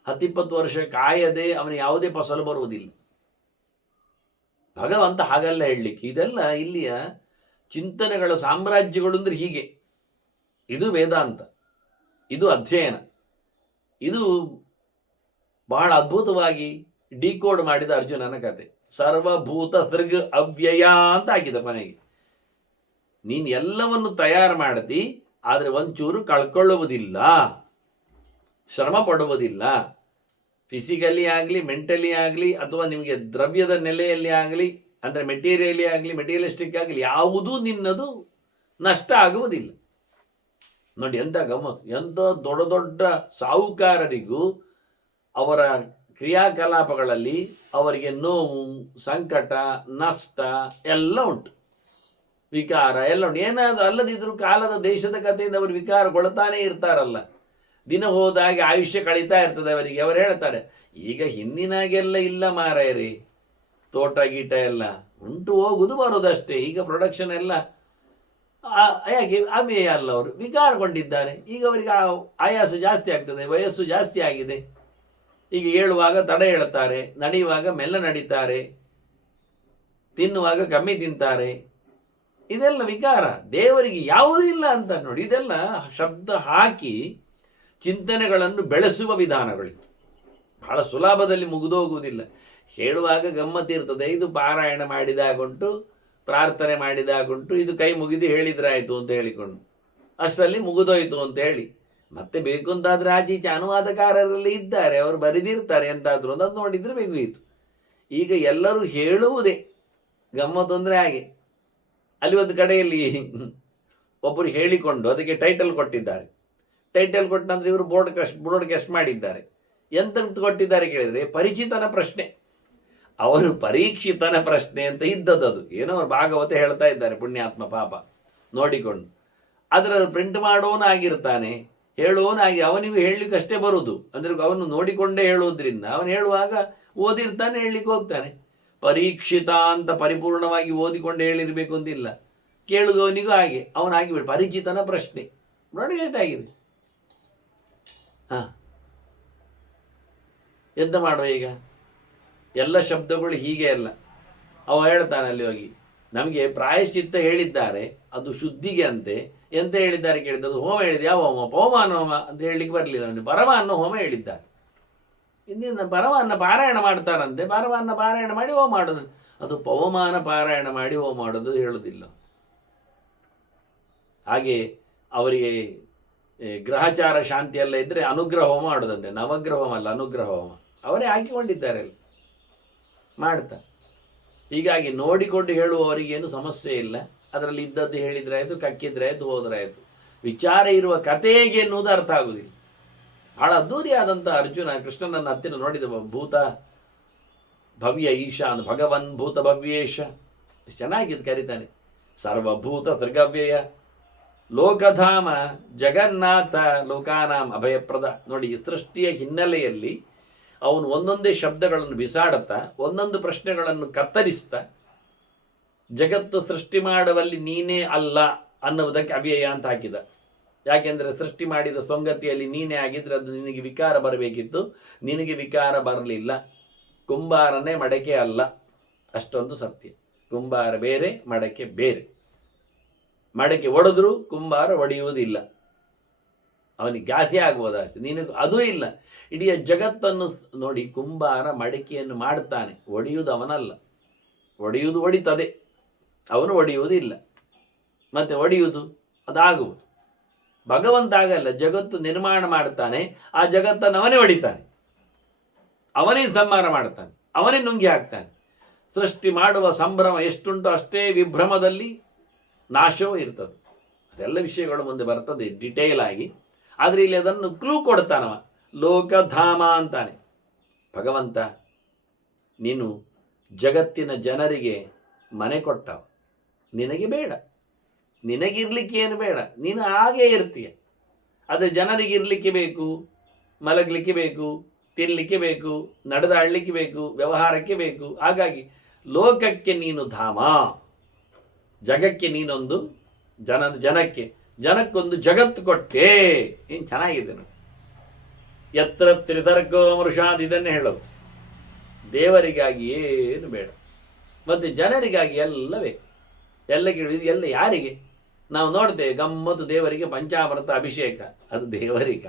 10-20 ವರ್ಷ ಕಾಯದೆ ಅವನಿಗೆ ಯಾವುದೇ ಫಸಲು ಬರುವುದಿಲ್ಲ. ಭಗವಂತ ಹಾಗಲ್ಲ ಹೇಳಲಿಕ್ಕೆ. ಇದೆಲ್ಲ ಇಲ್ಲಿಯ ಚಿಂತನೆಗಳ ಸಾಮ್ರಾಜ್ಯಗಳು ಅಂದರೆ ಹೀಗೆ. ಇದು ವೇದಾಂತ, ಇದು ಅಧ್ಯಯನ, ಇದು ಬಹಳ ಅದ್ಭುತವಾಗಿ ಡಿಕೋಡ್ ಮಾಡಿದ ಅರ್ಜುನನ ಕತೆ. ಸರ್ವಭೂತ ಸೃಗ್ ಅವ್ಯಯ ಅಂತ ಹಾಕಿದ ಕೊನೆಗೆ. ನೀನು ಎಲ್ಲವನ್ನು ತಯಾರು ಮಾಡ್ತಿ, ಆದರೆ ಒಂಚೂರು ಕಳ್ಕೊಳ್ಳುವುದಿಲ್ಲ, ಶ್ರಮ ಪಡುವುದಿಲ್ಲ. ಫಿಸಿಕಲಿ ಆಗಲಿ, ಮೆಂಟಲಿ ಆಗಲಿ, ಅಥವಾ ನಿಮಗೆ ದ್ರವ್ಯದ ನೆಲೆಯಲ್ಲಿ ಆಗಲಿ, ಅಂದರೆ ಮೆಟೀರಿಯಲಿ ಆಗಲಿ, ಮೆಟೀರಿಯಲಿಸ್ಟಿಕ್ ಆಗಲಿ, ಯಾವುದೂ ನಿನ್ನದು ನಷ್ಟ ಆಗುವುದಿಲ್ಲ. ನೋಡಿ ಎಂಥ ಗಮ್ಮತ್ತು. ಎಂಥ ದೊಡ್ಡ ದೊಡ್ಡ ಸಾಹುಕಾರರಿಗೂ ಅವರ ಕ್ರಿಯಾಕಲಾಪಗಳಲ್ಲಿ ಅವರಿಗೆ ನೋವು, ಸಂಕಟ, ನಷ್ಟ ಎಲ್ಲ ಉಂಟು, ವಿಕಾರ ಎಲ್ಲ ಉಂಟು. ಏನಾದರೂ ಅಲ್ಲದಿದ್ದರೂ ಕಾಲದ ದೇಶದ ಕಥೆಯಿಂದ ಅವರು ವಿಕಾರಗೊಳ್ತಾನೇ ಇರ್ತಾರಲ್ಲ. ದಿನ ಹೋದಾಗೆ ಆಯುಷ್ಯ ಕಳೀತಾ ಇರ್ತದೆ ಅವರಿಗೆ. ಅವರು ಹೇಳ್ತಾರೆ, ಈಗ ಹಿಂದಿನಾಗೆಲ್ಲ ಇಲ್ಲ ಮಾರಾಯರಿ, ತೋಟ ಗೀಟ ಎಲ್ಲ ಉಂಟು, ಹೋಗುದು ಬರೋದಷ್ಟೇ. ಈಗ ಪ್ರೊಡಕ್ಷನ್ ಎಲ್ಲ ಯಾಕೆ ಅವ್ಯಯ ಅಲ್ಲ, ಅವರು ವಿಕಾರಗೊಂಡಿದ್ದಾರೆ. ಈಗ ಅವರಿಗೆ ಆಯಾಸ ಜಾಸ್ತಿ ಆಗ್ತದೆ, ವಯಸ್ಸು ಜಾಸ್ತಿ ಆಗಿದೆ. ಈಗ ಏಳುವಾಗ ತಡ ಹೇಳ್ತಾರೆ, ನಡೆಯುವಾಗ ಮೆಲ್ಲ ನಡೀತಾರೆ, ತಿನ್ನುವಾಗ ಕಮ್ಮಿ ತಿಂತಾರೆ. ಇದೆಲ್ಲ ವಿಕಾರ. ದೇವರಿಗೆ ಯಾವುದೂ ಇಲ್ಲ ಅಂತ ನೋಡಿ. ಇದೆಲ್ಲ ಶಬ್ದ ಹಾಕಿ ಚಿಂತನೆಗಳನ್ನು ಬೆಳೆಸುವ ವಿಧಾನಗಳಿತ್ತು. ಬಹಳ ಸುಲಭದಲ್ಲಿ ಮುಗಿದೋಗುವುದಿಲ್ಲ. ಹೇಳುವಾಗ ಗಮ್ಮತ್ತಿರ್ತದೆ. ಇದು ಪಾರಾಯಣ ಮಾಡಿದಾಗುಂಟು, ಪ್ರಾರ್ಥನೆ ಮಾಡಿದಾಗುಂಟು, ಇದು ಕೈ ಮುಗಿದು ಹೇಳಿದ್ರಾಯ್ತು ಅಂತ ಹೇಳಿಕೊಂಡು ಅಷ್ಟರಲ್ಲಿ ಮುಗಿದೋಯ್ತು ಅಂತ ಹೇಳಿ, ಮತ್ತೆ ಬೇಕು ಅಂತಾದರೆ ಆಚೀಚೆ ಅನುವಾದಕಾರರಲ್ಲಿ ಇದ್ದಾರೆ, ಅವರು ಬರೆದಿರ್ತಾರೆ ಎಂತಾದ್ರು ಅಂತ ನೋಡಿದರೆ ಬೇಕಿತ್ತು. ಈಗ ಎಲ್ಲರೂ ಹೇಳುವುದೇ ಗಮ್ಮತ್ತಂದರೆ ಹಾಗೆ. ಅಲ್ಲಿ ಒಂದು ಕಡೆಯಲ್ಲಿ ಒಬ್ಬರು ಹೇಳಿಕೊಂಡು ಅದಕ್ಕೆ ಟೈಟಲ್ ಕೊಟ್ಟಿದ್ದಾರೆ. ಟೈಟಲ್ ಕೊಟ್ಟಂದ್ರೆ ಇವರು ಬೋರ್ಡ್ ಕೆಸ್ಟ್ ಮಾಡಿದ್ದಾರೆ. ಎಂತ ಕೊಟ್ಟಿದ್ದಾರೆ ಕೇಳಿದರೆ, ಪರಿಚಿತನ ಪ್ರಶ್ನೆ. ಅವರು ಪರೀಕ್ಷಿತನ ಪ್ರಶ್ನೆ ಅಂತ ಇದ್ದದ್ದು. ಏನೋ ಅವರು ಭಾಗವತ ಹೇಳ್ತಾ ಇದ್ದಾರೆ, ಪುಣ್ಯಾತ್ಮ ಪಾಪ ನೋಡಿಕೊಂಡು. ಅದರ ಪ್ರಿಂಟ್ ಮಾಡೋನಾಗಿರ್ತಾನೆ, ಹೇಳುವವನಾಗಿ ಅವನಿಗೂ ಹೇಳಲಿಕ್ಕಷ್ಟೇ ಬರುವುದು. ಅಂದರೆ ಅವನು ನೋಡಿಕೊಂಡೇ ಹೇಳುವುದರಿಂದ ಅವನು ಹೇಳುವಾಗ ಓದಿರ್ತಾನೆ, ಹೇಳಲಿಕ್ಕೆ ಹೋಗ್ತಾನೆ. ಪರೀಕ್ಷಿತ ಅಂತ ಪರಿಪೂರ್ಣವಾಗಿ ಓದಿಕೊಂಡು ಹೇಳಿರಬೇಕು ಅಂತಿಲ್ಲ. ಕೇಳುವವನಿಗೂ ಹಾಗೆ, ಅವನಾಗಿ ಪರಿಚಿತನ ಪ್ರಶ್ನೆ. ನೋಡಿ ಎಷ್ಟಾಗಿದೆ. ಎಂತ ಮಾಡುವ ಈಗ? ಎಲ್ಲ ಶಬ್ದಗಳು ಹೀಗೆ ಅಲ್ಲ. ಅವ ಹೇಳ್ತಾನೆ ಅಲ್ಲಿ ಹೋಗಿ, ನಮಗೆ ಪ್ರಾಯಶ್ಚಿತ್ತ ಹೇಳಿದ್ದಾರೆ, ಅದು ಶುದ್ಧಿಗೆ ಅಂತೆ. ಎಂತ ಹೇಳಿದ್ದಾರೆ ಕೇಳಿದ್ದು, ಅದು ಹೋಮ ಹೇಳಿದೆ. ಯಾವ ಹೋಮ? ಪವಮಾನ ಹೋಮ ಅಂತ ಹೇಳಲಿಕ್ಕೆ ಬರಲಿಲ್ಲ ಅವನು. ಪರಮಾನ್ನ ಹೋಮ ಹೇಳಿದ್ದಾರೆ. ಇಂದಿನ ಪರಮಾನ್ನ ಪಾರಾಯಣ ಮಾಡ್ತಾರಂತೆ, ಪರಮಾನ್ನ ಪಾರಾಯಣ ಮಾಡಿ ಹೋಮ ಮಾಡೋದು. ಅದು ಪವಮಾನ ಪಾರಾಯಣ ಮಾಡಿ ಹೋಮ ಮಾಡೋದು ಹೇಳುವುದಿಲ್ಲ. ಹಾಗೆ ಅವರಿಗೆ ಗ್ರಹಚಾರ ಶಾಂತಿ ಎಲ್ಲ ಇದ್ದರೆ ಅನುಗ್ರಹ ಹೋಮ ಮಾಡೋದಂತೆ. ನವಗ್ರಹ ಹೋಮ ಅಲ್ಲ, ಅನುಗ್ರಹ ಹೋಮ ಅವರೇ ಹಾಕಿಕೊಂಡಿದ್ದಾರೆ ಅಲ್ಲಿ ಮಾಡ್ತಾ. ಹೀಗಾಗಿ ನೋಡಿಕೊಂಡು ಹೇಳುವವರಿಗೇನು ಸಮಸ್ಯೆ ಇಲ್ಲ. ಅದರಲ್ಲಿ ಇದ್ದದ್ದು ಹೇಳಿದ್ರಾಯ್ತು, ಕಕ್ಕಿದ್ರಾಯ್ತು, ಹೋದ್ರಾಯ್ತು. ವಿಚಾರ ಇರುವ ಕಥೆ ಹೇಗೆ ಎನ್ನುವುದು ಅರ್ಥ ಆಗುವುದಿಲ್ಲ. ಬಹಳ ಅದ್ದೂರಿಯಾದಂಥ ಅರ್ಜುನ ಕೃಷ್ಣನನ್ನು ಹತ್ತಿರ ನೋಡಿದ. ಭೂತ ಭವ್ಯ ಈಶಾ ಅಂತ, ಭಗವನ್ ಭೂತ ಭವ್ಯೇಶ, ಚೆನ್ನಾಗಿದ್ದು ಕರೀತಾನೆ. ಸರ್ವಭೂತ ಸೃಗವ್ಯಯ ಲೋಕಧಾಮ ಜಗನ್ನಾಥ ಲೋಕಾನಾಂ ಅಭಯಪ್ರದ. ನೋಡಿ, ಈ ಸೃಷ್ಟಿಯ ಹಿನ್ನೆಲೆಯಲ್ಲಿ ಅವನು ಒಂದೊಂದೇ ಶಬ್ದಗಳನ್ನು ಬಿಸಾಡುತ್ತಾ, ಒಂದೊಂದು ಪ್ರಶ್ನೆಗಳನ್ನು ಕತ್ತರಿಸ್ತಾ, ಜಗತ್ತು ಸೃಷ್ಟಿ ಮಾಡುವಲ್ಲಿ ನೀನೇ ಅಲ್ಲ ಅನ್ನುವುದಕ್ಕೆ ಅವ್ಯಯ ಅಂತ ಹಾಕಿದ. ಯಾಕೆಂದರೆ ಸೃಷ್ಟಿ ಮಾಡಿದ ಸಂಗತಿಯಲ್ಲಿ ನೀನೇ ಆಗಿದ್ರೆ ಅದು ನಿನಗೆ ವಿಕಾರ ಬರಬೇಕಿತ್ತು, ನಿನಗೆ ವಿಕಾರ ಬರಲಿಲ್ಲ. ಕುಂಬಾರನೇ ಮಡಕೆ ಅಲ್ಲ, ಅಷ್ಟೊಂದು ಸತ್ಯ. ಕುಂಬಾರ ಬೇರೆ, ಮಡಕೆ ಬೇರೆ. ಮಡಕೆ ಒಡೆದ್ರೂ ಕುಂಬಾರ ಒಡೆಯುವುದಿಲ್ಲ, ಅವನಿಗೆ ಘಾಸಿ ಆಗ್ಬೋದಾಯ್ತು. ನಿನಗೆ ಅದೂ ಇಲ್ಲ. ಇಡೀ ಜಗತ್ತನ್ನು ನೋಡಿ, ಕುಂಬಾರ ಮಡಿಕೆಯನ್ನು ಮಾಡ್ತಾನೆ, ಒಡೆಯುವುದು ಅವನಲ್ಲ. ಒಡೆಯುವುದು ಒಡಿತದೆ, ಅವನು ಒಡೆಯುವುದಿಲ್ಲ. ಮತ್ತೆ ಒಡೆಯುವುದು ಅದಾಗುವುದು. ಭಗವಂತ ಆಗಲ್ಲ, ಜಗತ್ತು ನಿರ್ಮಾಣ ಮಾಡ್ತಾನೆ, ಆ ಜಗತ್ತನ್ನು ಅವನೇ ಹೊಡಿತಾನೆ, ಅವನೇ ಸಂಹಾರ ಮಾಡ್ತಾನೆ, ಅವನೇ ನುಂಗಿ ಹಾಕ್ತಾನೆ. ಸೃಷ್ಟಿ ಮಾಡುವ ಸಂಭ್ರಮ ಎಷ್ಟುಂಟು ಅಷ್ಟೇ ವಿಭ್ರಮದಲ್ಲಿ ನಾಶವೂ ಇರ್ತದೆ. ಅದೆಲ್ಲ ವಿಷಯಗಳು ಮುಂದೆ ಬರ್ತದೆ ಡಿಟೇಲ್ ಆಗಿ. ಆದರೆ ಇಲ್ಲಿ ಅದನ್ನು ಕ್ಲೂ ಕೊಡ್ತಾನವ. ಲೋಕಧಾಮ ಅಂತಾನೆ ಭಗವಂತ. ನೀನು ಜಗತ್ತಿನ ಜನರಿಗೆ ಮನೆ ಕೊಟ್ಟವ, ನಿನಗೆ ಬೇಡ, ನಿನಗಿರ್ಲಿಕ್ಕೆ ಏನು ಬೇಡ, ನೀನು ಹಾಗೇ ಇರ್ತೀಯ. ಆದರೆ ಜನರಿಗಿರ್ಲಿಕ್ಕೆ ಬೇಕು, ಮಲಗಲಿಕ್ಕೆ ಬೇಕು, ತಿನ್ನಲಿಕ್ಕೆ ಬೇಕು, ನಡೆದಾಡಲಿಕ್ಕೆ ಬೇಕು, ವ್ಯವಹಾರಕ್ಕೆ ಬೇಕು. ಹಾಗಾಗಿ ಲೋಕಕ್ಕೆ ನೀನು ಧಾಮ, ಜಗಕ್ಕೆ ನೀನೊಂದು, ಜನಕ್ಕೊಂದು ಜಗತ್ತು ಕೊಟ್ಟೆ. ಏನು ಚೆನ್ನಾಗಿದೆ ನೋಡಿ. ಯತ್ರ ತ್ರಿತರ್ಕೋ ಮರುಷಾದ್, ಇದನ್ನೇ ಹೇಳೋದು. ದೇವರಿಗಾಗಿ ಏನು ಬೇಡ, ಮತ್ತು ಜನರಿಗಾಗಿ ಎಲ್ಲ ಬೇಕು. ಎಲ್ಲ ಕೇಳಿದ್ದು ಎಲ್ಲ ಯಾರಿಗೆ? ನಾವು ನೋಡ್ತೇವೆ ಗಮ್ಮತ್ತು ದೇವರಿಗೆ ಪಂಚಾಮೃತ ಅಭಿಷೇಕ, ಅದು ದೇವರಿಗ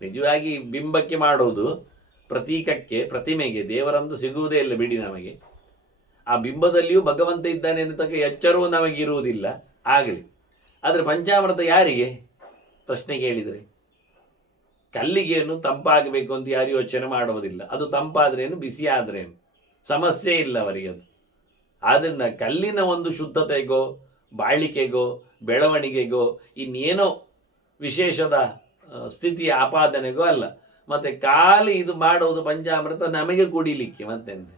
ನಿಜವಾಗಿ ಬಿಂಬಕ್ಕೆ ಮಾಡೋದು, ಪ್ರತೀಕಕ್ಕೆ ಪ್ರತಿಮೆಗೆ, ದೇವರಂದು ಸಿಗುವುದೇ ಇಲ್ಲ ಬಿಡಿ ನಮಗೆ. ಆ ಬಿಂಬದಲ್ಲಿಯೂ ಭಗವಂತ ಇದ್ದಾನೆ ಅನ್ನತಕ್ಕ ಎಚ್ಚರವೂ ನಮಗಿರುವುದಿಲ್ಲ ಆಗಲಿ. ಆದರೆ ಪಂಚಾಮೃತ ಯಾರಿಗೆ ಪ್ರಶ್ನೆ ಕೇಳಿದರೆ, ಕಲ್ಲಿಗೇನು ತಂಪಾಗಬೇಕು ಅಂತ ಯಾರು ಯೋಚನೆ ಮಾಡುವುದಿಲ್ಲ. ಅದು ತಂಪಾದ್ರೇನು ಬಿಸಿ ಆದ್ರೇನು ಸಮಸ್ಯೆ ಇಲ್ಲ ಅವರಿಗೆ. ಅದು ಆದ್ದರಿಂದ ಕಲ್ಲಿನ ಒಂದು ಶುದ್ಧತೆಗೋ ಬಾಳಿಕೆಗೋ ಬೆಳವಣಿಗೆಗೋ ಇನ್ನೇನೋ ವಿಶೇಷದ ಸ್ಥಿತಿಯ ಆಪಾದನೆಗೋ ಅಲ್ಲ. ಮತ್ತೆ ಖಾಲಿ ಇದು ಮಾಡುವುದು ಪಂಚಾಮೃತ ನಮಗೆ ಕುಡಿಲಿಕ್ಕೆ, ಮತ್ತೆಂತ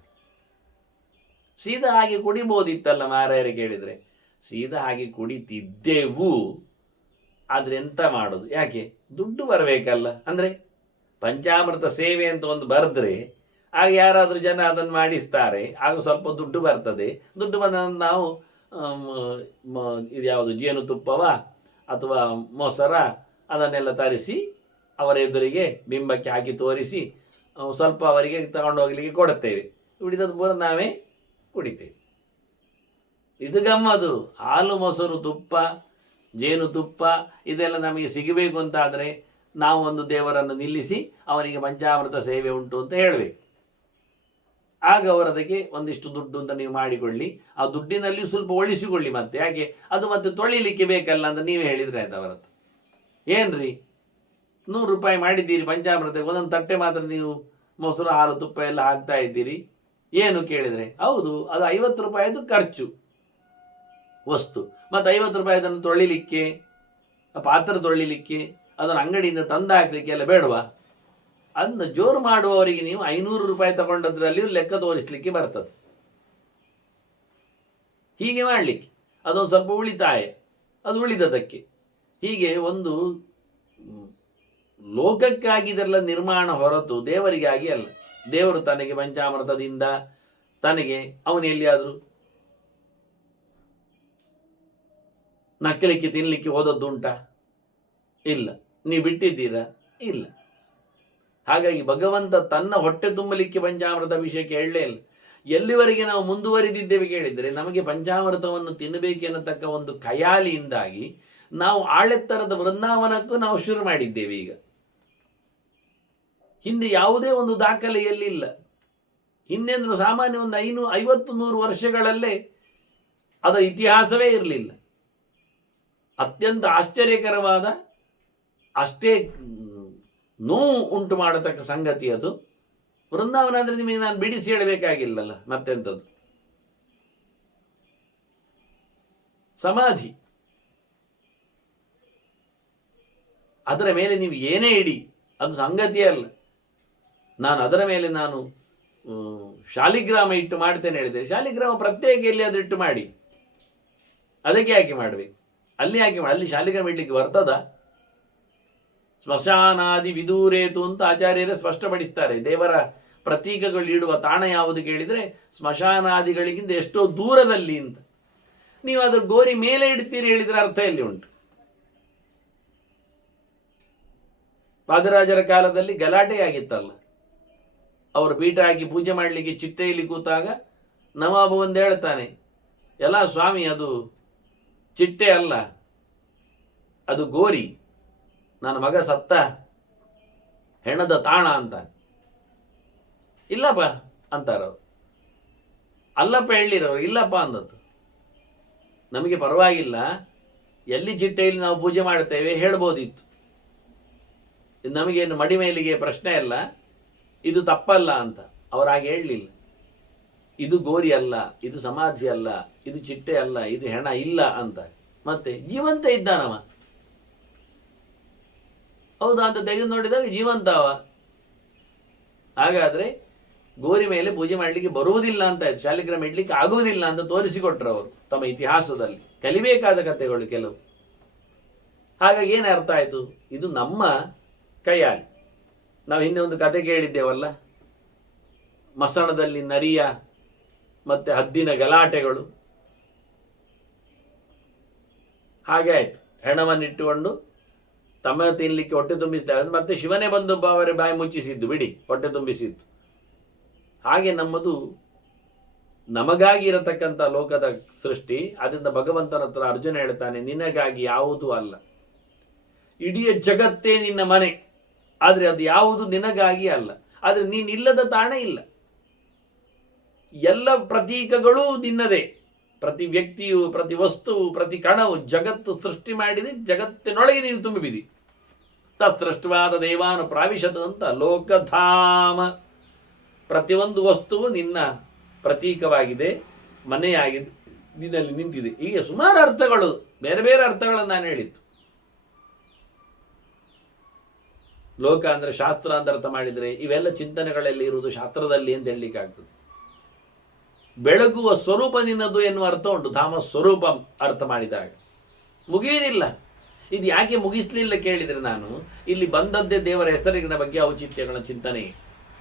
ಸೀದಾ ಹಾಗೆ ಕುಡಿಬೋದಿತ್ತಲ್ಲ ಮಾರಾಯರು ಕೇಳಿದರೆ. ಸೀದಾ ಹಾಗೆ ಕುಡಿತಿದ್ದೆವು, ಆದರೆ ಎಂತ ಮಾಡೋದು, ಯಾಕೆ ದುಡ್ಡು ಬರಬೇಕಲ್ಲ. ಅಂದರೆ ಪಂಚಾಮೃತ ಸೇವೆ ಅಂತ ಒಂದು ಬರೆದ್ರೆ ಆಗ ಯಾರಾದರೂ ಜನ ಅದನ್ನು ಮಾಡಿಸ್ತಾರೆ, ಆಗ ಸ್ವಲ್ಪ ದುಡ್ಡು ಬರ್ತದೆ. ದುಡ್ಡು ಬಂದ ನಾವು ಇದು ಯಾವುದು ಜೇನುತುಪ್ಪವ ಅಥವಾ ಮೊಸರ ಅದನ್ನೆಲ್ಲ ತರಿಸಿ ಅವರ ಎದುರಿಗೆ ಬಿಂಬಕ್ಕೆ ಹಾಕಿ ತೋರಿಸಿ ಸ್ವಲ್ಪ ಅವರಿಗೆ ತಗೊಂಡು ಹೋಗಲಿಕ್ಕೆ ಕೊಡುತ್ತೇವೆ. ಉಳಿದದ್ದು ಪೂರ ನಾವೇ ಕುಡಿತೇವೆ. ಇದು ಗಮ್ಮದು. ಹಾಲು ಮೊಸರು ತುಪ್ಪ ಜೇನುತುಪ್ಪ ಇದೆಲ್ಲ ನಮಗೆ ಸಿಗಬೇಕು ಅಂತಾದರೆ ನಾವು ಒಂದು ದೇವರನ್ನು ನಿಲ್ಲಿಸಿ ಅವನಿಗೆ ಪಂಚಾಮೃತ ಸೇವೆ ಉಂಟು ಅಂತ ಹೇಳಬೇಕು. ಆಗ ಅವರದಕ್ಕೆ ಒಂದಿಷ್ಟು ದುಡ್ಡು ಅಂತ ನೀವು ಮಾಡಿಕೊಳ್ಳಿ, ಆ ದುಡ್ಡಿನಲ್ಲಿ ಸ್ವಲ್ಪ ಉಳಿಸಿಕೊಳ್ಳಿ. ಮತ್ತೆ ಯಾಕೆ ಅದು ಮತ್ತೆ ತೊಳಿಲಿಕ್ಕೆ ಬೇಕಲ್ಲ ಅಂತ ನೀವೇ ಹೇಳಿದರೆ ಆಯ್ತು ಅವರದ್ದು. ಏನ್ರಿ 100 ರೂಪಾಯಿ ಮಾಡಿದ್ದೀರಿ ಪಂಚಾಮೃತಕ್ಕೆ, ಒಂದೊಂದು ತಟ್ಟೆ ಮಾತ್ರ ನೀವು ಮೊಸರು ಹಾಲು ತುಪ್ಪ ಎಲ್ಲ ಹಾಕ್ತಾ ಇದ್ದೀರಿ, ಏನು ಕೇಳಿದರೆ ಹೌದು ಅದು 50 ರೂಪಾಯಿದು ಖರ್ಚು ವಸ್ತು. ಮತ್ತು 50 ರೂಪಾಯಿ ಅದನ್ನು ತೊಳಿಲಿಕ್ಕೆ, ಪಾತ್ರೆ ತೊಳಿಲಿಕ್ಕೆ, ಅದನ್ನು ಅಂಗಡಿಯಿಂದ ತಂದು ಹಾಕಲಿಕ್ಕೆ ಎಲ್ಲ ಬೇಡವಾ? ಅದನ್ನು ಜೋರು ಮಾಡುವವರಿಗೆ ನೀವು 500 ರೂಪಾಯಿ ತಗೊಂಡದ್ರಲ್ಲಿಯೂ ಲೆಕ್ಕ ತೋರಿಸಲಿಕ್ಕೆ ಬರ್ತದೆ. ಹೀಗೆ ಮಾಡಲಿಕ್ಕೆ ಅದೊಂದು ಸ್ವಲ್ಪ ಉಳಿತಾಯ, ಅದು ಉಳಿದದಕ್ಕೆ. ಹೀಗೆ ಒಂದು ಲೋಕಕ್ಕಾಗಿ ಇದೆಲ್ಲ ನಿರ್ಮಾಣ ಹೊರತು ದೇವರಿಗಾಗಿ ಅಲ್ಲ. ದೇವರು ತನಗೆ ಪಂಚಾಮೃತದಿಂದ ತನಗೆ ಅವನು ಎಲ್ಲಿಯಾದರೂ ನಕ್ಕಲಿಕ್ಕೆ ತಿನ್ನಲಿಕ್ಕೆ ಹೋದದ್ದುಂಟಾ? ಇಲ್ಲ. ನೀವು ಬಿಟ್ಟಿದ್ದೀರಾ? ಇಲ್ಲ. ಹಾಗಾಗಿ ಭಗವಂತ ತನ್ನ ಹೊಟ್ಟೆ ತುಂಬಲಿಕ್ಕೆ ಪಂಚಾಮೃತ ಅಭಿಷೇಕ ಹೇಳಲೇ ಇಲ್ಲ. ಎಲ್ಲಿವರೆಗೆ ನಾವು ಮುಂದುವರಿದಿದ್ದೇವೆ ಕೇಳಿದರೆ, ನಮಗೆ ಪಂಚಾಮೃತವನ್ನು ತಿನ್ನಬೇಕೆನ್ನತಕ್ಕ ಒಂದು ಖಯಾಲಿಯಿಂದಾಗಿ ನಾವು ಆಳೆತ್ತರದ ವೃಂದಾವನಕ್ಕೂ ನಾವು ಶುರು ಮಾಡಿದ್ದೇವೆ. ಈಗ ಹಿಂದೆ ಯಾವುದೇ ಒಂದು ದಾಖಲೆಯಲ್ಲಿಲ್ಲ. ಹಿಂದೆಂದ್ರೆ ಸಾಮಾನ್ಯ ಒಂದು 50-100 ವರ್ಷಗಳಲ್ಲೇ ಅದರ ಇತಿಹಾಸವೇ ಇರಲಿಲ್ಲ. ಅತ್ಯಂತ ಆಶ್ಚರ್ಯಕರವಾದ, ಅಷ್ಟೇ ನೋವು ಉಂಟು ಮಾಡತಕ್ಕ ಸಂಗತಿ ಅದು. ವೃಂದಾವನ ಅಂದರೆ ನಿಮಗೆ ನಾನು ಬಿಡಿಸಿ ಹೇಳಬೇಕಾಗಿಲ್ಲಲ್ಲ, ಮತ್ತೆಂಥದ್ದು. ಸಮಾಧಿ, ಅದರ ಮೇಲೆ ನೀವು ಏನೇ ಇಡಿ ಅದು ಸಂಗತಿಯೇ ಅಲ್ಲ. ನಾನು ಅದರ ಮೇಲೆ ನಾನು ಶಾಲಿಗ್ರಾಮ ಇಟ್ಟು ಮಾಡ್ತೇನೆ ಹೇಳಿದೆ. ಶಾಲಿಗ್ರಾಮ ಪ್ರತ್ಯೇಕ ಎಲ್ಲಿ ಅದು ಇಟ್ಟು ಮಾಡಿ, ಅದಕ್ಕೆ ಯಾಕೆ ಮಾಡಬೇಕು? ಅಲ್ಲಿ ಯಾಕೆ ಅಲ್ಲಿ ಶಾಲಿಗ್ರಾಮ ಇಡ್ಲಿಕ್ಕೆ ಬರ್ತದ? ಸ್ಮಶಾನಾದಿ ವಿದೂರೇತು ಅಂತ ಆಚಾರ್ಯರೇ ಸ್ಪಷ್ಟಪಡಿಸ್ತಾರೆ. ದೇವರ ಪ್ರತೀಕಗಳು ಇಡುವ ತಾಣ ಯಾವುದು ಕೇಳಿದರೆ ಸ್ಮಶಾನಾದಿಗಳಿಗಿಂತ ಎಷ್ಟೋ ದೂರದಲ್ಲಿ ಅಂತ. ನೀವು ಅದ್ರ ಗೋರಿ ಮೇಲೆ ಇಡ್ತೀರಿ ಹೇಳಿದ್ರೆ ಅರ್ಥ ಎಲ್ಲಿ ಉಂಟು? ಪಾದರಾಜರ ಕಾಲದಲ್ಲಿ ಗಲಾಟೆ ಆಗಿತ್ತಲ್ಲ, ಅವರು ಪೀಠ ಹಾಕಿ ಪೂಜೆ ಮಾಡಲಿಕ್ಕೆ ಚಿಟ್ಟೆಯಲ್ಲಿ ಕೂತಾಗ ನವಾಬ ಒಂದು ಹೇಳ್ತಾನೆ, ಎಲ್ಲ ಸ್ವಾಮಿ ಅದು ಚಿಟ್ಟೆ ಅಲ್ಲ, ಅದು ಗೋರಿ, ನನ್ನ ಮಗ ಸತ್ತ ಹೆಣದ ತಾಣ ಅಂತ. ಇಲ್ಲಪ್ಪ ಅಂತಾರವ್ರು. ಅಲ್ಲಪ್ಪ ಹೇಳಿರೋರು, ಇಲ್ಲಪ್ಪ ಅಂದದ್ದು. ನಮಗೆ ಪರವಾಗಿಲ್ಲ, ಎಲ್ಲಿ ಚಿಟ್ಟೆಯಲ್ಲಿ ನಾವು ಪೂಜೆ ಮಾಡ್ತೇವೆ ಹೇಳ್ಬೋದಿತ್ತು, ನಮಗೇನು ಮಡಿ ಮೇಲಿಗೆ ಪ್ರಶ್ನೆ ಅಲ್ಲ, ಇದು ತಪ್ಪಲ್ಲ ಅಂತ. ಅವ್ರು ಹಾಗೆ ಹೇಳಲಿಲ್ಲ. ಇದು ಗೋರಿ ಅಲ್ಲ, ಇದು ಸಮಾಧಿ ಅಲ್ಲ, ಇದು ಚಿಟ್ಟೆ ಅಲ್ಲ, ಇದು ಹೆಣ ಇಲ್ಲ ಅಂತ. ಮತ್ತೆ ಜೀವಂತ ಇದ್ದಾನವ, ಹೌದಾ ಅಂತ ತೆಗೆದು ನೋಡಿದಾಗ ಜೀವಂತವ. ಹಾಗಾದರೆ ಗೋರಿ ಮೇಲೆ ಪೂಜೆ ಮಾಡಲಿಕ್ಕೆ ಬರುವುದಿಲ್ಲ ಅಂತ ಆಯ್ತು, ಶಾಲಿಗ್ರಾಮ ಇಡ್ಲಿಕ್ಕೆ ಆಗುವುದಿಲ್ಲ ಅಂತ ತೋರಿಸಿಕೊಟ್ರು ಅವರು ತಮ್ಮ ಇತಿಹಾಸದಲ್ಲಿ. ಕಲಿಬೇಕಾದ ಕಥೆಗಳು ಕೆಲವು. ಹಾಗಾಗಿ ಏನು ಅರ್ಥ ಆಯಿತು? ಇದು ನಮ್ಮ ಕೈಯಾಳಿ. ನಾವು ಹಿಂದೆ ಒಂದು ಕತೆ ಕೇಳಿದ್ದೇವಲ್ಲ, ಮಸಣದಲ್ಲಿ ನರಿಯ ಮತ್ತು ಹದ್ದಿನ ಗಲಾಟೆಗಳು. ಹಾಗೆ ಆಯಿತು, ಹೆಣವನ್ನಿಟ್ಟುಕೊಂಡು ತಮ್ಮ ತಿನ್ನಲಿಕ್ಕೆ ಹೊಟ್ಟೆ ತುಂಬಿಸ್ತಾರೆ. ಮತ್ತೆ ಶಿವನೇ ಬಂದು ಅವರ ಬಾಯಿ ಮುಚ್ಚಿಸಿದ್ದು ಬಿಡಿ, ಹೊಟ್ಟೆ ತುಂಬಿಸಿದ್ದು. ಹಾಗೆ ನಮ್ಮದು ನಮಗಾಗಿ ಇರತಕ್ಕಂಥ ಲೋಕದ ಸೃಷ್ಟಿ. ಅದರಿಂದ ಭಗವಂತನ ಹತ್ರ ಅರ್ಜುನ ಹೇಳ್ತಾನೆ, ನಿನಗಾಗಿ ಯಾವುದೂ ಅಲ್ಲ, ಇಡೀ ಜಗತ್ತೇ ನಿನ್ನ ಮನೆ, ಆದರೆ ಅದು ಯಾವುದು ನಿನಗಾಗಿ ಅಲ್ಲ. ಆದರೆ ನೀನಿಲ್ಲದ ತಾಣ ಇಲ್ಲ. ಎಲ್ಲ ಪ್ರತೀಕಗಳೂ ನಿನ್ನದೇ. ಪ್ರತಿ ವ್ಯಕ್ತಿಯು, ಪ್ರತಿ ವಸ್ತುವು, ಪ್ರತಿ ಕಣವು ಜಗತ್ತು ಸೃಷ್ಟಿ ಮಾಡಿದೆ. ಜಗತ್ತಿನೊಳಗೆ ನೀನು ತುಂಬಿದಿ. ತತ್ಸೃಷ್ಟವಾದ ದೇವಾನು ಪ್ರಾವಿಶತ ಅಂತ ಲೋಕಧಾಮ. ಪ್ರತಿಯೊಂದು ವಸ್ತುವು ನಿನ್ನ ಪ್ರತೀಕವಾಗಿದೆ, ಮನೆಯಾಗಿದೆ, ನಿನ್ನಲ್ಲಿ ನಿಂತಿದೆ. ಹೀಗೆ ಸುಮಾರು ಅರ್ಥಗಳು, ಬೇರೆ ಬೇರೆ ಅರ್ಥಗಳನ್ನು ನಾನು ಹೇಳಿತ್ತು. ಲೋಕ ಅಂದರೆ ಶಾಸ್ತ್ರ ಅಂತ ಅರ್ಥ ಮಾಡಿದರೆ ಇವೆಲ್ಲ ಚಿಂತನೆಗಳಲ್ಲಿ ಇರುವುದು ಶಾಸ್ತ್ರದಲ್ಲಿ ಅಂತ ಹೇಳಲಿಕ್ಕಾಗ್ತದೆ. ಬೆಳಗುವ ಸ್ವರೂಪ ನಿನ್ನದು ಎನ್ನುವ ಅರ್ಥ ಉಂಟು, ಧಾಮ ಸ್ವರೂಪ ಅರ್ಥ ಮಾಡಿದಾಗ. ಮುಗಿಯುವುದಿಲ್ಲ. ಇದು ಯಾಕೆ ಮುಗಿಸ್ಲಿಲ್ಲ ಕೇಳಿದರೆ, ನಾನು ಇಲ್ಲಿ ಬಂದದ್ದೇ ದೇವರ ಹೆಸರಿನ ಬಗ್ಗೆ ಔಚಿತ್ಯಗಳ ಚಿಂತನೆ.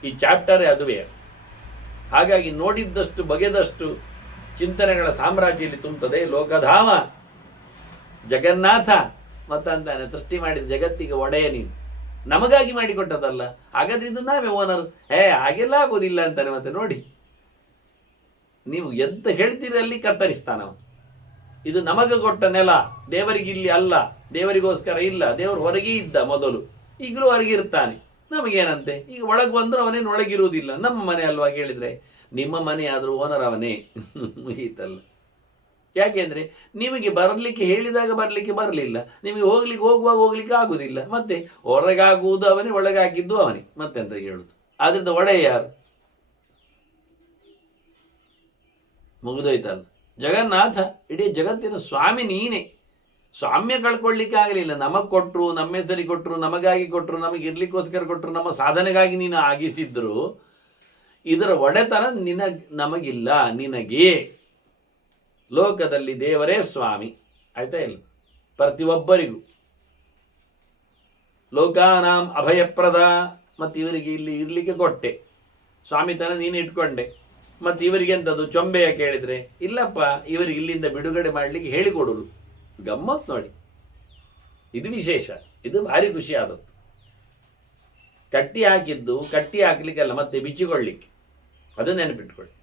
ಈ ಚಾಪ್ಟರೇ ಅದುವೇ. ಹಾಗಾಗಿ ನೋಡಿದ್ದಷ್ಟು ಬಗೆದಷ್ಟು ಚಿಂತನೆಗಳ ಸಾಮ್ರಾಜ್ಯ ಇಲ್ಲಿ ತುಂಬುತ್ತದೆ. ಲೋಕಧಾಮ ಜಗನ್ನಾಥ ಮತ್ತಂತಾನೆ ಸೃಷ್ಟಿ ಮಾಡಿದ ಜಗತ್ತಿಗೆ ಒಡೆಯ ನೀನು, ನಮಗಾಗಿ ಮಾಡಿಕೊಟ್ಟದಲ್ಲ. ಹಾಗಾದ್ರೆ ಇದು ನಾವೇ ಓನರ್. ಹಾಗೆಲ್ಲ ಆಗೋದಿಲ್ಲ ಅಂತಾನೆ. ಮತ್ತೆ ನೋಡಿ, ನೀವು ಎಂತ ಹೇಳ್ತೀರಿ ಅಲ್ಲಿ ಕತ್ತರಿಸ್ತಾನವ. ಇದು ನಮಗೆ ಕೊಟ್ಟ ನೆಲ, ದೇವರಿಗೆ ಇಲ್ಲಿ ಅಲ್ಲ, ದೇವರಿಗೋಸ್ಕರ ಇಲ್ಲ. ದೇವರು ಹೊರಗೆ ಇದ್ದ ಮೊದಲು, ಈಗಲೂ ಹೊರಗಿರ್ತಾನೆ. ನಮಗೇನಂತೆ? ಈಗ ಒಳಗೆ ಬಂದರೂ ಅವನೇನು ಒಳಗಿರುವುದಿಲ್ಲ. ನಮ್ಮ ಮನೆ ಅಲ್ವಾ ಕೇಳಿದರೆ, ನಿಮ್ಮ ಮನೆ ಆದರೂ ಓನರ್ ಅವನೇ. ಮುಗೀತಲ್ಲ. ಯಾಕೆಂದರೆ ನಿಮಗೆ ಬರಲಿಕ್ಕೆ ಹೇಳಿದಾಗ ಬರಲಿಕ್ಕೆ ಬರಲಿಲ್ಲ, ನಿಮಗೆ ಹೋಗ್ಲಿಕ್ಕೆ ಆಗುವುದಿಲ್ಲ. ಮತ್ತೆ ಹೊರಗಾಗುವುದು ಅವನೇ, ಒಳಗಾಗಿದ್ದು ಅವನೇ. ಮತ್ತೆಂತ ಹೇಳುದು? ಆದ್ರಿಂದ ಒಡೆಯ ಯಾರು? ಮುಗಿದೋಯ್ತಲ್ಲ. ಜಗನ್ನಾಥ, ಇಡೀ ಜಗತ್ತಿನ ಸ್ವಾಮಿ ನೀನೇ. ಸ್ವಾಮ್ಯ ಕಳ್ಕೊಳ್ಳಿಕ್ಕೆ ಆಗಲಿಲ್ಲ. ನಮಗೆ ಕೊಟ್ಟರು, ನಮ್ಮ ಹೆಸರಿಗೆ ಕೊಟ್ಟರು, ನಮಗಾಗಿ ಕೊಟ್ಟರು, ನಮಗೆ ಇರ್ಲಿಕ್ಕೋಸ್ಕರ ಕೊಟ್ಟರು, ನಮ್ಮ ಸಾಧನೆಗಾಗಿ ನೀನು ಆಗಿಸಿದ್ರು. ಇದರ ಒಡೆತನ ನಮಗಿಲ್ಲ, ನಿನಗೇ. ಲೋಕದಲ್ಲಿ ದೇವರೇ ಸ್ವಾಮಿ. ಆಯ್ತಾ ಇಲ್ಲ? ಪ್ರತಿಯೊಬ್ಬರಿಗೂ ಲೋಕಾನಾಂ ಅಭಯಪ್ರದ. ಮತ್ತು ಇವರಿಗೆ ಇಲ್ಲಿ ಇರಲಿಕ್ಕೆ ಕೊಟ್ಟೆ, ಸ್ವಾಮಿತನ ನೀನು ಇಟ್ಕೊಂಡೆ. ಮತ್ತು ಇವರಿಗೆ ಎಂಥದ್ದು ಚೊಂಬೆಯ ಕೇಳಿದರೆ, ಇಲ್ಲಪ್ಪ, ಇವರಿಗೆ ಇಲ್ಲಿಂದ ಬಿಡುಗಡೆ ಮಾಡಲಿಕ್ಕೆ ಹೇಳಿಕೊಡಲು. ಗಮ್ಮತ್ ನೋಡಿ, ಇದು ವಿಶೇಷ. ಇದು ಭಾರಿ ಖುಷಿ ಆದದ್ದು. ಕಟ್ಟಿ ಹಾಕಿದ್ದು ಕಟ್ಟಿ ಹಾಕಲಿಕ್ಕಲ್ಲ, ಮತ್ತೆ ಬಿಚ್ಚಿಕೊಳ್ಳಿಕ್ಕೆ. ಅದು ನೆನಪಿಟ್ಕೊಳ್ಳಿ.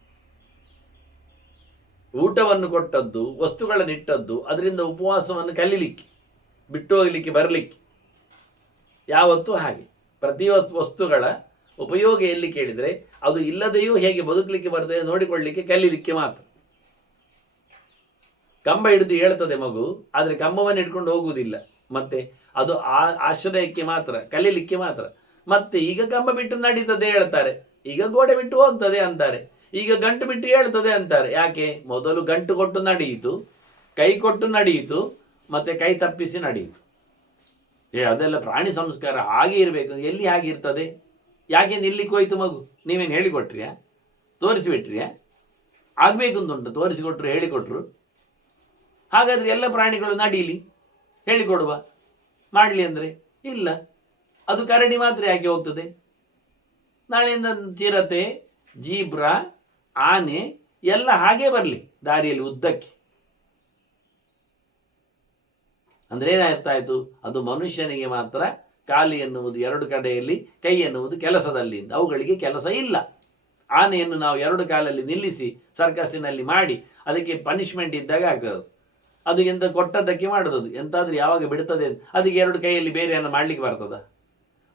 ಊಟವನ್ನು ಕೊಟ್ಟದ್ದು, ವಸ್ತುಗಳನ್ನಿಟ್ಟದ್ದು, ಅದರಿಂದ ಉಪವಾಸವನ್ನು ಕಲೀಲಿಕ್ಕೆ, ಬಿಟ್ಟು ಹೋಗಲಿಕ್ಕೆ, ಬರಲಿಕ್ಕೆ. ಯಾವತ್ತೂ ಹಾಗೆ. ಪ್ರತಿ ವಸ್ತುಗಳ ಉಪಯೋಗ ಎಲ್ಲಿ ಕೇಳಿದರೆ, ಅದು ಇಲ್ಲದೆಯೂ ಹೇಗೆ ಬದುಕಲಿಕ್ಕೆ ಬರ್ತದೆ ನೋಡಿಕೊಳ್ಳಲಿಕ್ಕೆ, ಕಲೀಲಿಕ್ಕೆ ಮಾತ್ರ. ಕಂಬ ಹಿಡಿದು ಹೇಳ್ತದೆ ಮಗು, ಆದರೆ ಕಂಬವನ್ನು ಇಟ್ಕೊಂಡು ಹೋಗುವುದಿಲ್ಲ. ಮತ್ತೆ ಅದು ಆಶ್ರಯಕ್ಕೆ ಮಾತ್ರ, ಕಲೀಲಿಕ್ಕೆ ಮಾತ್ರ. ಮತ್ತೆ ಈಗ ಕಂಬ ಬಿಟ್ಟು ನಡೀತದೆ ಹೇಳ್ತಾರೆ, ಈಗ ಗೋಡೆ ಬಿಟ್ಟು ಹೋಗ್ತದೆ ಅಂತಾರೆ, ಈಗ ಗಂಟು ಬಿಟ್ಟು ಹೇಳ್ತದೆ ಅಂತಾರೆ. ಯಾಕೆ? ಮೊದಲು ಗಂಟು ಕೊಟ್ಟು ನಡೆಯಿತು, ಕೈ ಕೊಟ್ಟು ನಡೆಯಿತು, ಮತ್ತೆ ಕೈ ತಪ್ಪಿಸಿ ನಡೆಯಿತು. ಅದೆಲ್ಲ ಪ್ರಾಣಿ ಸಂಸ್ಕಾರ. ಹಾಗೆ ಇರಬೇಕು. ಎಲ್ಲಿ ಹಾಗೆ ಇರ್ತದೆ? ಯಾಕೆ ನಿಲ್ಲಿಕ್ಕೆ ಹೋಯ್ತು ಮಗು? ನೀವೇನು ಹೇಳಿಕೊಟ್ರಿಯಾ? ತೋರಿಸಿಬಿಟ್ರಿಯಾ? ಆಗಬೇಕು ಅಂತುಂಟು, ತೋರಿಸಿಕೊಟ್ರು, ಹೇಳಿಕೊಟ್ರು. ಹಾಗಾದರೆ ಎಲ್ಲ ಪ್ರಾಣಿಗಳು ನಡೀಲಿ, ಹೇಳಿಕೊಡುವ, ಮಾಡಲಿ ಅಂದರೆ ಇಲ್ಲ. ಅದು ಕರಡಿ ಮಾತ್ರ ಯಾಕೆ ಹೋಗ್ತದೆ? ನಾಳೆಯಿಂದ ಚಿರತೆ, ಜೀಬ್ರಾ, ಆನೆ ಎಲ್ಲ ಹಾಗೇ ಬರಲಿ ದಾರಿಯಲ್ಲಿ ಉದ್ದಕ್ಕೆ. ಅಂದರೆ ಏನಾಗ್ತಾ ಇತ್ತು? ಅದು ಮನುಷ್ಯನಿಗೆ ಮಾತ್ರ ಕಾಲಿ ಎನ್ನುವುದು ಎರಡು ಕಡೆಯಲ್ಲಿ, ಕೈ ಎನ್ನುವುದು ಕೆಲಸದಲ್ಲಿ. ಅವುಗಳಿಗೆ ಕೆಲಸ ಇಲ್ಲ. ಆನೆಯನ್ನು ನಾವು ಎರಡು ಕಾಲಲ್ಲಿ ನಿಲ್ಲಿಸಿ ಸರ್ಕಸ್ಸಿನಲ್ಲಿ ಮಾಡಿ ಅದಕ್ಕೆ ಪನಿಷ್ಮೆಂಟ್ ಇದ್ದಾಗ ಆಗ್ತದೆ. ಅದು ಎಂತ ಕೊಟ್ಟದ್ದಕ್ಕೆ ಮಾಡೋದು. ಎಂತಾದ್ರೂ ಯಾವಾಗ ಬಿಡ್ತದೆ, ಅದಕ್ಕೆ ಎರಡು ಕೈಯಲ್ಲಿ ಬೇರೆಯನ್ನು ಮಾಡಲಿಕ್ಕೆ ಬರ್ತದ?